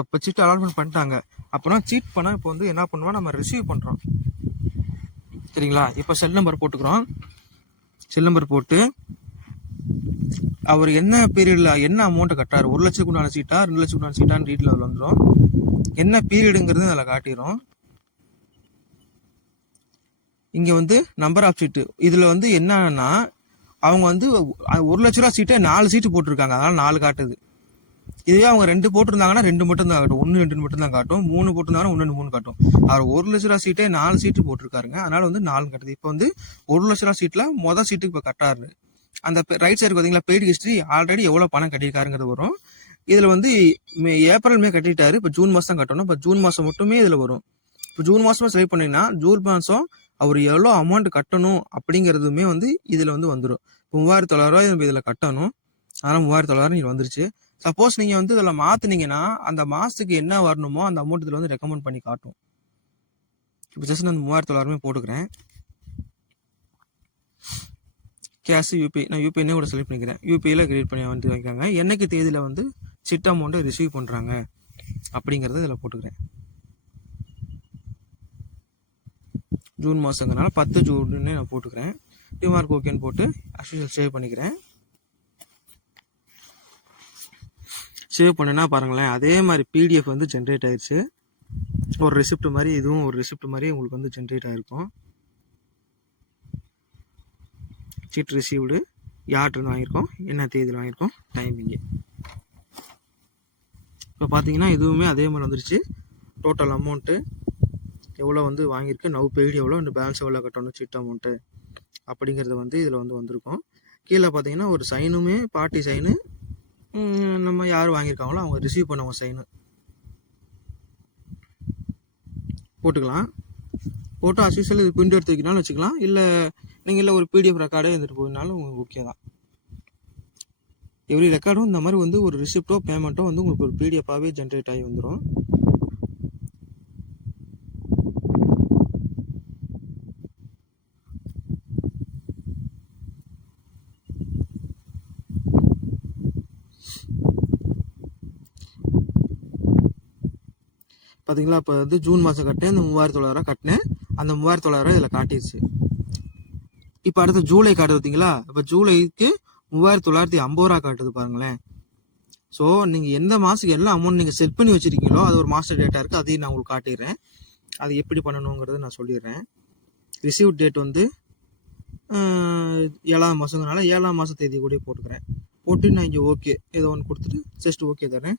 இப்போ சிட்டு அலாட்மெண்ட் பண்ணிட்டாங்க அப்படின்னா சீட் பண்ணா இப்போ என்ன பண்ணுவோம், நம்ம ரிசீவ் பண்றோம். சரிங்களா? இப்போ செல் நம்பர் போட்டுக்கிறோம். செல் நம்பர் போட்டு அவர் என்ன பீரியட்ல என்ன அமௌண்ட் கட்டாரு, 1 லட்சத்துக்கு உண்டான சீட்டா 2 லட்சத்துக்கு உண்டான சீட்டான்னு டீட்டெயில் அதில் வந்துடும். என்ன பீரியடுங்கிறது அதில் காட்டிடும். இங்க நம்பர் ஆஃப் சீட்டு இதுல என்னன்னா அவங்க 1 லட்ச ரூபா சீட்டை 4 சீட்டு போட்டிருக்காங்க, அதனால 4 காட்டுது. இதுவே அவங்க 2 போட்டிருந்தாங்கன்னா 2 மட்டும் தான் காட்டும், 1 2 மட்டும் தான் காட்டும். 3 போட்டிருந்தாங்கன்னா 1 3 காட்டும். அவர் 1 லட்ச ரூபா சீட்டே 4 சீட்டு போட்டிருக்காருங்க, அதனால 4 காட்டுது. இப்போ 1 லட்ச ரூபா சீட்ல மொதல் சீட்டுக்கு இப்போ கட்டாரு. அந்த ரைட் சைடு பார்த்தீங்களா, பெய்டு ஹிஸ்டரி, ஆல்ரெடி எவ்வளவு பணம் கட்டியிருக்காருங்கிறது வரும். இதுல ஏப்ரல் மே கட்டிட்டாரு, இப்போ ஜூன் மாசம் கட்டணும். இப்போ ஜூன் மாசம் மட்டுமே இதுல வரும். இப்போ ஜூன் மாசமா செலக்ட் பண்ணீங்கன்னா ஜூன் மாசம் அவர் எவ்வளோ அமௌண்ட் கட்டணும் அப்படிங்கிறதுமே இதுல வந்துடும். 3900 ரூபாய் இதுல கட்டணும், அதனால 3900 இது வந்துருச்சு. சப்போஸ் நீங்க இதுல மாத்துனீங்கன்னா அந்த மாசத்துக்கு என்ன வரணுமோ அந்த அமௌண்ட் இதுல ரெக்கமெண்ட் பண்ணி காட்டும். இப்போ ஜஸ்ட் நான் 3900 போட்டுக்கிறேன். கேஷ் யூபிஐ, நான் யூபிஐ கூட செலக்ட் பண்ணிக்கிறேன். யூபிஐல கிரியேட் பண்ணி வாங்கிக்காங்க. என்னைக்கு தேதியில சிட் அமௌண்ட்டை ரிசீவ் பண்றாங்க அப்படிங்கறத இதுல போட்டுக்கிறேன். ஜூன் மாசங்கிறனால 10 ஜூன் நான் போட்டுக்கிறேன். டிமார்க் ஓகேன்னு போட்டு சேவ் பண்ணிக்கிறேன். சேவ் பண்ணுனா பாருங்களேன், அதே மாதிரி பிடிஎஃப் ஜென்ரேட் ஆயிடுச்சு. ஒரு ரெசிப்ட் மாதிரி, இதுவும் ஒரு ரெசிப்ட் மாதிரி உங்களுக்கு ஜென்ரேட் ஆயிருக்கும். சீட் ரிசீவ்டு, யார்கிட்ட வாங்கியிருக்கோம், என்ன தேதியில் வாங்கியிருக்கோம், டைமிங்கு. இப்போ பார்த்தீங்கன்னா இதுவுமே அதே மாதிரி வந்துருச்சு. டோட்டல் அமௌண்ட்டு எவ்வளோ வாங்கியிருக்கு, நவ் பெய்டு எவ்வளோ, இந்த பேலன்ஸ் எவ்வளோ கட்டணும், சீட் அமௌண்ட்டு அப்படிங்கிறது இதில் வந்திருக்கும். கீழே பார்த்தீங்கன்னா ஒரு சைனுமே, பார்ட்டி சைனு, நம்ம யார் வாங்கியிருக்காங்களோ அவங்க ரிசீவ் பண்ணவங்க சைனு போட்டுக்கலாம். போட்டு அஸ்யூஷுவல் இது பிரிண்ட் எடுத்து வைக்கனாலும் வச்சுக்கலாம், இல்லை நீங்கள் இல்லை ஒரு பிடிஎஃப் ரெக்கார்டே எடுத்துகிட்டு போயினாலும் உங்களுக்கு ஓகே தான். எவ்ரி ரெக்கார்டும் இந்த மாதிரி ஒரு ரிசிப்டோ பேமெண்ட்டோ உங்களுக்கு ஒரு பிடிஎஃபாகவே ஜென்ரேட் ஆகி வந்துடும். பார்த்தீங்களா? இப்போ ஜூன் மாதம் கட்டினேன், இந்த 3900 கட்டினேன், அந்த 3900 இதில் காட்டிடுச்சு. இப்போ அடுத்த ஜூலை காட்டுது பார்த்தீங்களா? இப்போ ஜூலைக்கு 3950 ரூபா காட்டுது பாருங்களேன். ஸோ நீங்கள் எந்த மாதத்துக்கு எல்லா அமௌண்ட் நீங்கள் செட் பண்ணி வச்சிருக்கீங்களோ அது ஒரு மாஸ்டர் டேட்டா இருக்குது, அதையும் நான் உங்களுக்கு காட்டிடுறேன். அது எப்படி பண்ணணுங்கிறத நான் சொல்லிடுறேன். ரிசீவ் டேட் 7ஆம் மாதங்கிறனால 7ஆம் மாதம் தேதி கூட போட்டுக்கிறேன். போட்டு நான் இங்கே ஓகே ஏதோ ஒன்று கொடுத்துட்டு ஜஸ்ட் ஓகே தரேன்.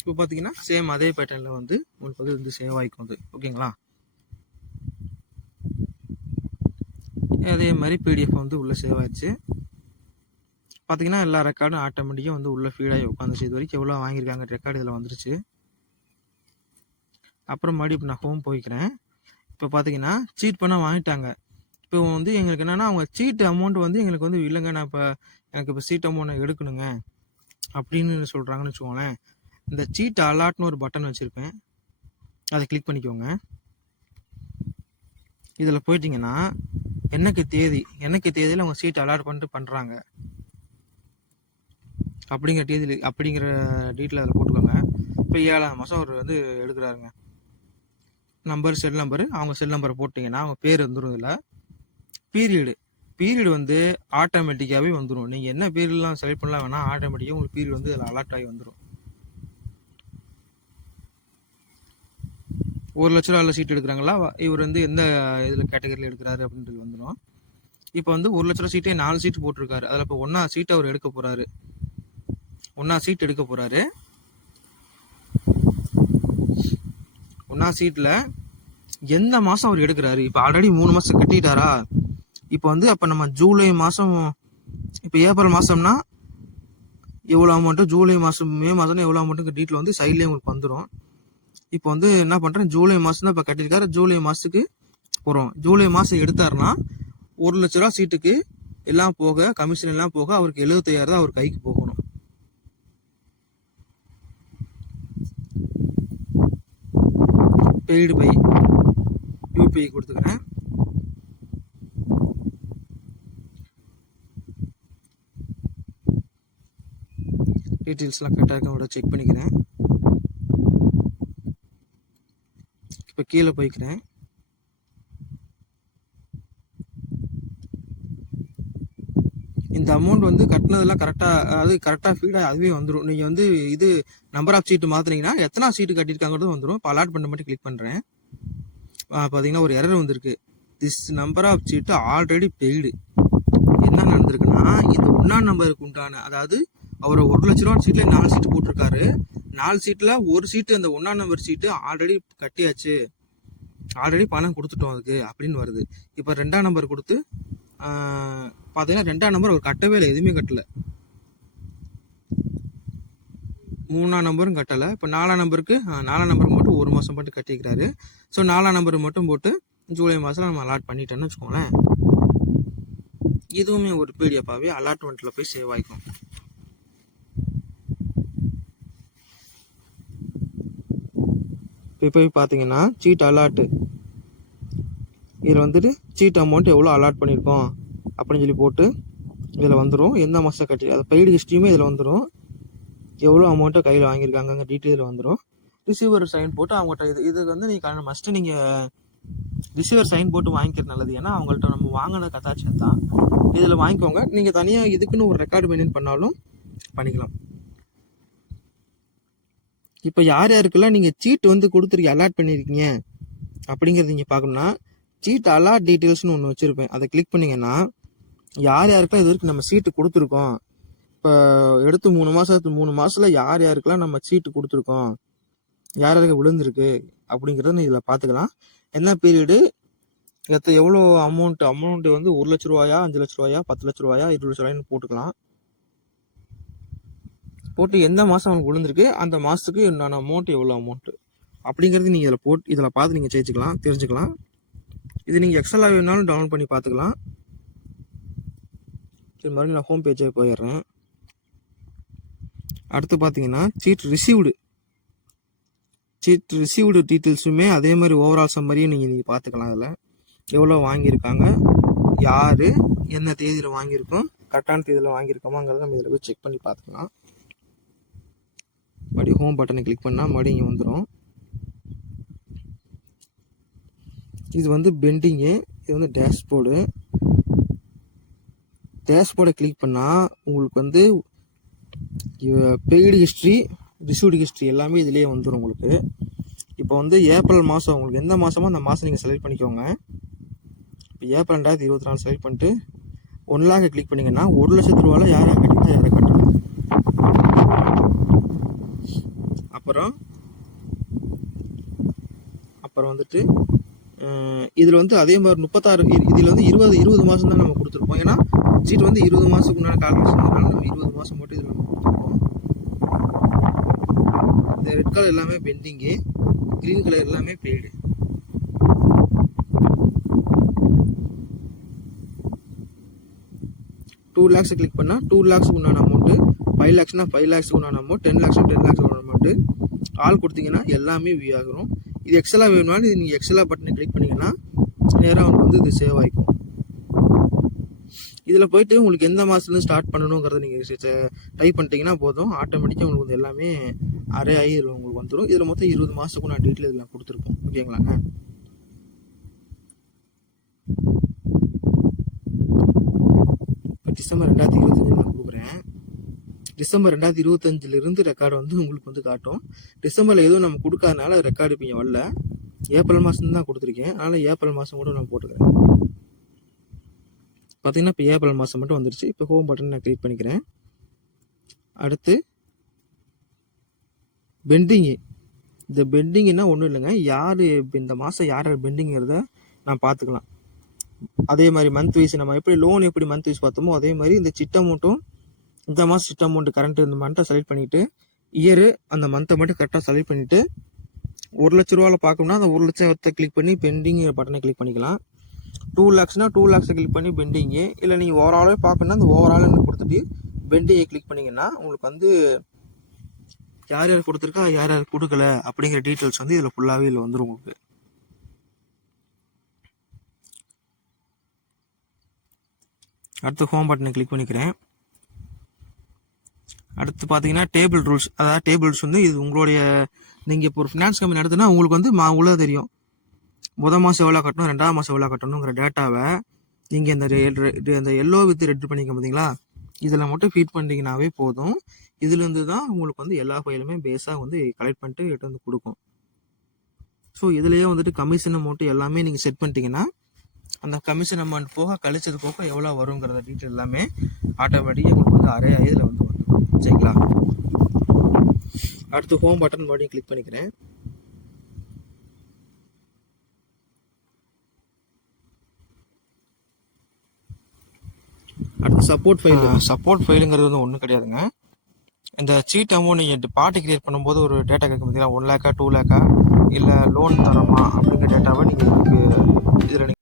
இப்போ பார்த்தீங்கன்னா சேம் அதே பேட்டர்னில் உங்களுக்கு சேவ் ஆகிக்கும். ஓகேங்களா? அதே மாதிரி பிடிஎஃப் உள்ள சேவ் ஆயிடுச்சு. பார்த்தீங்கன்னா எல்லா ரெக்கார்டும் ஆட்டோமேட்டிக்காக வந்து உள்ளே ஃபீடாகி உட்காந்துச்சு. இது வரைக்கும் எவ்வளோ வாங்கியிருக்காங்க ரெக்கார்டு இதில் வந்துருச்சு. அப்புறம் மறுபடியும் இப்போ நான் ஹோம் போய்க்கிறேன். இப்போ பார்த்தீங்கன்னா சீட் பண்ண வாங்கிட்டாங்க. இப்போ வந்து எங்களுக்கு என்னென்னா அவங்க சீட் அமௌண்ட் வந்து எங்களுக்கு வந்து இல்லைங்க, நான் இப்போ எனக்கு இப்போ சீட் அமௌண்ட் எடுக்கணுங்க அப்படின்னு சொல்கிறாங்கன்னு வச்சுக்கோங்களேன். இந்த சீட் அலாட்னு ஒரு பட்டன் வச்சுருப்பேன், அதை கிளிக் பண்ணிக்கோங்க. இதில் போயிட்டீங்கன்னா என்னைக்கு தேதியில் அவங்க சீட் அலாட் பண்ணிட்டு பண்ணுறாங்க அப்படிங்கிற டீட்டெயில் அதில் போட்டுக்கோங்க. இப்போ 7ஆம் மாதம் அவர் வந்து எடுக்கிறாருங்க. நம்பர், செல் நம்பரு, அவங்க செல் நம்பரை போட்டிங்கன்னா அவங்க பேர் வந்துடும். இதில் பீரியடு வந்து ஆட்டோமேட்டிக்காகவே வந்துடும். நீங்கள் என்ன பீரியட்லாம் செலக்ட் பண்ணலாம் வேணால் ஆட்டோமேட்டிக்காக உங்களுக்கு பீரியட் வந்து இதில் அலாட் ஆகி வந்துடும். 1 லட்ச ரூபா சீட் எடுக்கிறாங்களா, இவர் வந்து எந்த இதில் கேட்டகரியில் எடுக்கிறாரு அப்படின்றது வந்துடும். இப்போ வந்து 1 லட்ச ரூபா சீட்டே 4 சீட்டு போட்டிருக்காரு. அதில் இப்போ 1ஆவது சீட் அவர் எடுக்க போகிறாரு. 1ஆவது சீட் எடுக்க போகிறாரு. 1ஆவது சீட்டில் எந்த மாதம் அவர் எடுக்கிறாரு. இப்போ ஆல்ரெடி 3 மாதம் கட்டிட்டாரா. இப்போ வந்து அப்போ நம்ம ஜூலை மாதம், இப்போ ஏப்ரல் மாதம்னா எவ்வளோ அமௌண்ட்டு, ஜூலை மாதம், மே மாதம்னா எவ்வளோ அமௌண்ட்டுக்கு டீட்டெயில் வந்து சைட்லேயே உங்களுக்கு வந்துடும். இப்போ வந்து என்ன பண்ணுறேன், ஜூலை மாதம் தான் இப்போ கட்டியிருக்காரு. ஜூலை மாதத்துக்கு போகிறோம். ஜூலை மாதம் எடுத்தாருன்னா 1 லட்ச ரூபா சீட்டுக்கு எல்லாம் போக, கமிஷன் எல்லாம் போக அவருக்கு 75,000 தான் அவர் கைக்கு போகணும். பெய்டு பை யூபிஐ கொடுத்துக்கிறேன். டீட்டெயில்ஸ்லாம் கரெக்டாக இருக்க செக் பண்ணிக்கிறேன். இப்போ கீழே போய்க்கிறேன். இந்த அமௌண்ட் வந்து கட்டினதெல்லாம் கரெக்டாக ஃபீடாக அதுவே வந்துடும். நீங்கள் வந்து இது நம்பர் ஆஃப் சீட்டு மாற்றினீங்கன்னா எத்தனை சீட்டு கட்டியிருக்காங்கிறது வந்துடும். இப்போ அலாட் பண்ண மட்டும் கிளிக் பண்ணுறேன். பார்த்தீங்கன்னா ஒரு எரர் வந்திருக்கு. திஸ் நம்பர் ஆஃப் சீட்டு ஆல்ரெடி பெய்டு. என்ன நடந்திருக்குன்னா, இந்த 1ஆம் நம்பருக்கு உண்டான, அதாவது அவர் 1 லட்ச ரூபா சீட்டில் 4 சீட்டு போட்டிருக்காரு. 4 சீட்டில் ஒரு சீட்டு, அந்த 1ஆம் நம்பர் சீட்டு ஆல்ரெடி கட்டியாச்சு, ஆல்ரெடி பணம் கொடுத்துட்டோம் அதுக்கு அப்படின்னு வருது. இப்போ 2ஆம் நம்பர் கொடுத்து பார்த்தீங்கன்னா 2ஆம் நம்பர் அவர் கட்டவே இல்லை, எதுவுமே கட்டலை. 3ஆம் நம்பரும் கட்டலை. இப்போ 4ஆம் நம்பருக்கு மட்டும் 1 மாதம் மட்டும் கட்டிக்கிறாரு. ஸோ 4ஆம் நம்பர் மட்டும் போட்டு ஜூலை மாதம் நம்ம அலாட் பண்ணிட்டோன்னு வச்சுக்கோங்களேன். இதுவுமே ஒரு பிடிஎஃபாகவே அலாட்மெண்ட்டில் போய் சேவ் ஆகிக்கும். இப்போ போய் பார்த்தீங்கன்னா சீட் அலாட்டு, இதில் வந்துட்டு சீட் அமௌண்ட் எவ்வளோ அலாட் பண்ணியிருக்கோம் அப்படின்னு சொல்லி போட்டு இதில் வந்துடும். எந்த மாதம் கட்டி, அது பெய்டு ஹிஸ்ட்ரியுமே இதில் வந்துடும். எவ்வளோ அமௌண்ட்டை கையில் வாங்கியிருக்காங்க டீட்டெயில் வந்துடும். ரிசீவர் சைன் போட்டு அவங்கள்ட்ட இதுக்கு வந்து நீங்கள் மஸ்ட்டு நீங்கள் ரிசீவர் சைன் போட்டு வாங்கிக்கிறது நல்லது. ஏன்னா அவங்கள்ட்ட நம்ம வாங்கின கதாச்சாரம் தான் இதில் வாங்கிக்கோங்க. நீங்கள் தனியாக இதுக்குன்னு ஒரு ரெக்கார்டு மெயின்டைன் பண்ணாலும் பண்ணிக்கலாம். இப்போ யார் யாருக்கெல்லாம் நீங்கள் சீட் வந்து கொடுத்துருக்கீங்க, அலாட் பண்ணியிருக்கீங்க அப்படிங்கிறது நீங்கள் பார்க்கணும்னா சீட் அலாட் டீட்டெயில்ஸ்னு ஒன்று வச்சுருப்பேன். அதை கிளிக் பண்ணிங்கன்னா யார் யாருக்கெல்லாம் இது வரைக்கும் நம்ம சீட்டு கொடுத்துருக்கோம், இப்போ எடுத்து 3 மாதத்தில் யார் யாருக்கெல்லாம் நம்ம சீட்டு கொடுத்துருக்கோம், யார் யாருக்கு விழுந்திருக்கு அப்படிங்கிறத இதில் பார்த்துக்கலாம். என்ன பீரியடு, எவ்வளோ அமௌண்ட் வந்து 1 லட்ச ரூபாயா, 5 லட்ச ரூபாயா, 10 லட்ச ரூபாயா, 20 லட்ச ரூபாய்னு போட்டுக்கலாம். போட்டு எந்த மாதம் அவனுக்கு விழுந்திருக்கு, அந்த மாதத்துக்கு நான் அமௌண்ட் எவ்வளோ அமௌண்ட்டு அப்படிங்கிறது நீங்கள் இதில் பார்த்து நீங்கள் தெரிஞ்சுக்கலாம். இது நீங்கள் எக்ஸலாக வேணாலும் டவுன்லோட் பண்ணி பார்த்துக்கலாம். சரி, மறுபடியும் நான் ஹோம் பேஜே போயிடுறேன். அடுத்து பார்த்தீங்கன்னா சீட் ரிசீவ்டு டீட்டெயில்ஸுமே அதே மாதிரி ஓவரால் சம்மரியும் நீங்கள் பார்த்துக்கலாம். அதில் எவ்வளோ வாங்கியிருக்காங்க, யார், என்ன தேதியில் வாங்கியிருக்கோம், கரெக்டான தேதியில் வாங்கியிருக்கோமாங்கிறத நம்ம இதில் போய் செக் பண்ணி பார்த்துக்கலாம். மறுபடியும் ஹோம் பட்டனை கிளிக் பண்ணால் மறுபடியும் இங்கே வந்துடும். இது வந்து பெண்டிங்கு, இது வந்து டேஷ்போர்டை கிளிக் பண்ணால் உங்களுக்கு வந்து பெய்டு ஹிஸ்ட்ரி, ரிசீவ்டு ஹிஸ்ட்ரி எல்லாமே இதிலே வந்துடும் உங்களுக்கு. இப்போ வந்து ஏப்ரல் மாதம், உங்களுக்கு எந்த மாதமோ அந்த மாதம் நீங்கள் செலக்ட் பண்ணிக்கோங்க. இப்போ ஏப்ரல் 2024 செலக்ட் பண்ணிட்டு 1 லேக் கிளிக் பண்ணிங்கன்னா 1 லட்சத்து ரூபாயில் யாரை கட்டிட்டு யாரை கட்டணும். அப்புறம் வந்துட்டு இதில் வந்து அதே மாதிரி 36, இதில் வந்து 20 மாதம் தான் நம்ம கொடுத்துருப்போம். ஏன்னா சீட் வந்து 20 மாதத்துக்கு முன்னாடி கால்குலேஷன் நம்ம 20 மாதம் மட்டும் இதில் நம்ம கொடுத்துருக்கோம். இந்த ரெட் கலர் எல்லாமே பெண்டிங்கு, க்ரீன் கலர் எல்லாமே பெய்டு. $2 lakhs கிளிக் பண்ணால் 2 lakhs உண்டான அமௌண்ட்டு, 5 lakhsனா 5 lakhs உண்டான அமௌண்ட், 10 lakhsனா 10 lakhs உண்டான அமௌண்ட்டு ஆல் கொடுத்தீங்கன்னா எல்லாமே வியூ ஆகும். இது எக்ஸலாக வேணும்னாலும் இது நீங்கள் எக்ஸலா பட்டனை கிளிக் பண்ணிங்கன்னா நேராக உங்களுக்கு வந்து இது சேவ் ஆகிக்கும். இதில் போயிட்டு உங்களுக்கு எந்த மாதத்துலேருந்து ஸ்டார்ட் பண்ணணுங்கிறத நீங்கள் டைப் பண்ணிட்டீங்கன்னா போதும், ஆட்டோமேட்டிக்காக உங்களுக்கு வந்து எல்லாமே அரே ஆகி இதில் உங்களுக்கு வந்துடும். இதில் மொத்தம் 20 மாதத்துக்கும் நான் டீட்டெயில் இதில் கொடுத்துருக்கோம். ஓகேங்களாங்க. இப்போ டிசம்பர் 2025 நான் கொடுக்குறேன். டிசம்பர் 2025 ரெக்கார்டு வந்து உங்களுக்கு வந்து காட்டும். டிசம்பரில் எதுவும் நம்ம கொடுக்காதனால ரெக்கார்டு இப்போ வரல. ஏப்ரல் மாதம் தான் கொடுத்துருக்கேன், அதனால் ஏப்ரல் மாதம் கூட நான் போட்டுக்கிறேன். பார்த்தீங்கன்னா இப்போ ஏப்ரல் மாதம் மட்டும் வந்துருச்சு. இப்போ ஹோம் பட்டன் நான் கிளிக் பண்ணிக்கிறேன். அடுத்து பெண்டிங்கு. இந்த பெண்டிங்னா ஒன்றும் இல்லைங்க, யார் இந்த மாதம் யார் பெண்டிங்கிறத நான் பார்த்துக்கலாம். அதே மாதிரி மந்த் வைஸ் நம்ம எப்படி லோன் எப்படி மந்த் வைஸ் பார்த்தோமோ அதே மாதிரி இந்த சிட் அமௌண்ட்டும் இந்த மாதம் சிட் அமௌண்ட் கரண்ட் இந்த மந்த்தை செலக்ட் பண்ணிவிட்டு இயரு அந்த மந்த்தை மட்டும் கரெக்டாக செலக்ட் பண்ணிவிட்டு 1 லட்ச ரூபாவில் பார்க்கணும்னா அந்த 1 லட்சத்தை கிளிக் பண்ணி பெண்டிங் பட்டனை கிளிக் பண்ணிக்கலாம். 2 lakhsனா 2 lakhs கிளிக் பண்ணி பெண்டிங்கு, இல்லை நீங்கள் ஓவராலே பார்க்கணுன்னா அந்த ஓவரால்னு கொடுத்துட்டு பெண்டிங்கை கிளிக் பண்ணிங்கன்னா உங்களுக்கு வந்து யார் யார் கொடுத்துருக்கா யார் யார் கொடுக்கல அப்படிங்கிற டீட்டெயில்ஸ் வந்து இதில் ஃபுல்லாகவே இதில் வந்துடும் உங்களுக்கு. அடுத்து ஹோம் பட்டனை கிளிக் பண்ணிக்கிறேன். அடுத்து பார்த்தீங்கன்னா டேபிள் ரூல்ஸ், அதாவது டேபிள்ஸ் வந்து இது உங்களுடைய நீங்கள் இப்போ ஒரு ஃபினான்ஸ் கம்பெனி நடத்துனா உங்களுக்கு வந்து உள்ள தெரியும் முதல் மாதம் எவ்வளோ கட்டணும், 2ஆம் மாதம் எவ்வளோ கட்டணுங்கிற டேட்டாவை நீங்கள் இந்த எல்லோ வித் ரெட் பண்ணிக்க பார்த்தீங்களா, இதில் மட்டும் ஃபீட் பண்ணிட்டீங்கன்னாவே போதும். இதுலேருந்து தான் உங்களுக்கு வந்து எல்லா ஃபைலுமே பேஸாக வந்து கலெக்ட் பண்ணிட்டு எடுத்து வந்து கொடுக்கும். ஸோ இதுலேயே வந்துட்டு கமிஷன் அமௌண்ட் எல்லாமே நீங்கள் செட் பண்ணிட்டீங்கன்னா அந்த கமிஷன் அமௌண்ட் போக கழிச்சது போக எவ்வளோ வருங்கிறத டீட்டெயில் எல்லாமே ஆட்டோமேட்டிக்காக உங்களுக்கு வந்து அரே இதில் வந்து வந்துடும். சரிங்களா. அடுத்து ஹோம் பட்டன் மறுபடியும் கிளிக் பண்ணிக்கிறேன். அடுத்து சப்போர்ட் ஃபைலுங்கிறது வந்து ஒன்றும் கிடையாதுங்க. இந்த சீட் அமௌண்ட் நீங்கள் பார்ட்டி கிரியேட் பண்ணும்போது ஒரு டேட்டா கேட்க பார்த்தீங்கன்னா 1 lakh 2 lakh இல்லை லோன் தரமா அப்படிங்கிற டேட்டாவை நீங்கள் இதில்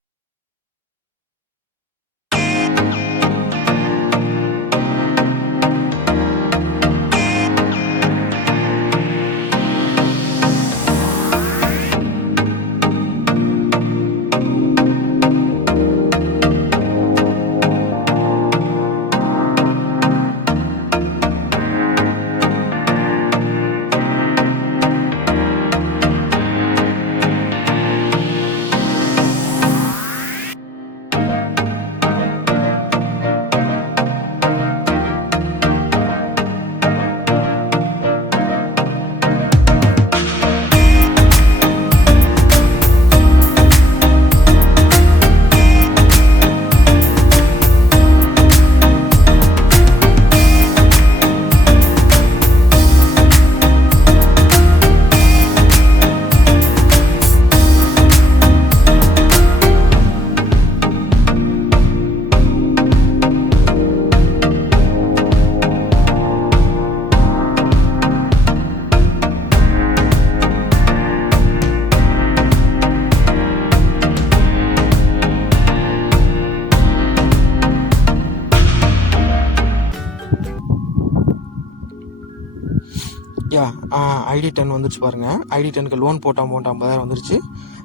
ஐடி 10 வந்துருச்சு பாருங்கள். ஐடி 10க்கு லோன் போட்ட அமௌண்ட் 50,000 வந்துருச்சு.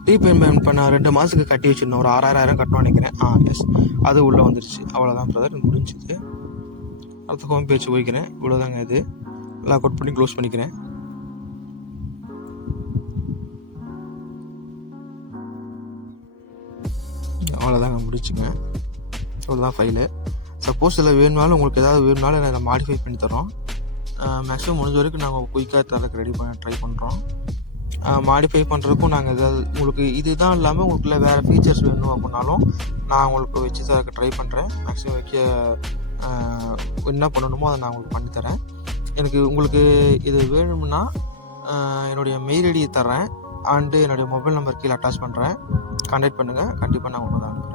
ரீபேமெண்ட் பண்ண 2 மாதத்துக்கு கட்டி வச்சிருந்தோம், ஒரு 6,000 கட்டணும்னு நினைக்கிறேன். எஸ், அது உள்ளே வந்துருச்சு. அவ்வளோதான் பிரதர், முடிஞ்சுது. அடுத்து ஹோம் பேஜ் போய்க்கிறேன். இவ்வளோதாங்க, இது லாக் அவுட் பண்ணி க்ளோஸ் பண்ணிக்கிறேன். அவ்வளோதாங்க, முடிச்சுங்க. இவ்வளோதான் ஃபைலு. சப்போஸ் இதில் வேணுனாலும் உங்களுக்கு ஏதாவது வேணுனாலும் அதை மாடிஃபை பண்ணி தரோம். மேக்ஸிமம் முடிஞ்ச வரைக்கும் நாங்கள் குயிக்காக தரக்கு ரெடி பண்ண ட்ரை பண்ணுறோம். மாடிஃபை பண்ணுறதுக்கும் நாங்கள் ஏதாவது உங்களுக்கு இதுதான் இல்லாமல் உங்களுக்குள்ள வேறு ஃபீச்சர்ஸ் வேணும் அப்படின்னாலும் நான் உங்களுக்கு வச்சு தரக்கு ட்ரை பண்ணுறேன். மேக்ஸிமம் என்ன பண்ணணுமோ அதை நான் உங்களுக்கு பண்ணித்தரேன். உங்களுக்கு இது வேணும்னா என்னுடைய மெயில் ஐடியை தரேன், அண்டு என்னுடைய மொபைல் நம்பர் கீழே அட்டாச் பண்ணுறேன். கான்டாக்ட் பண்ணுங்கள், கண்டிப்பாக நான் உங்களுக்கு தான்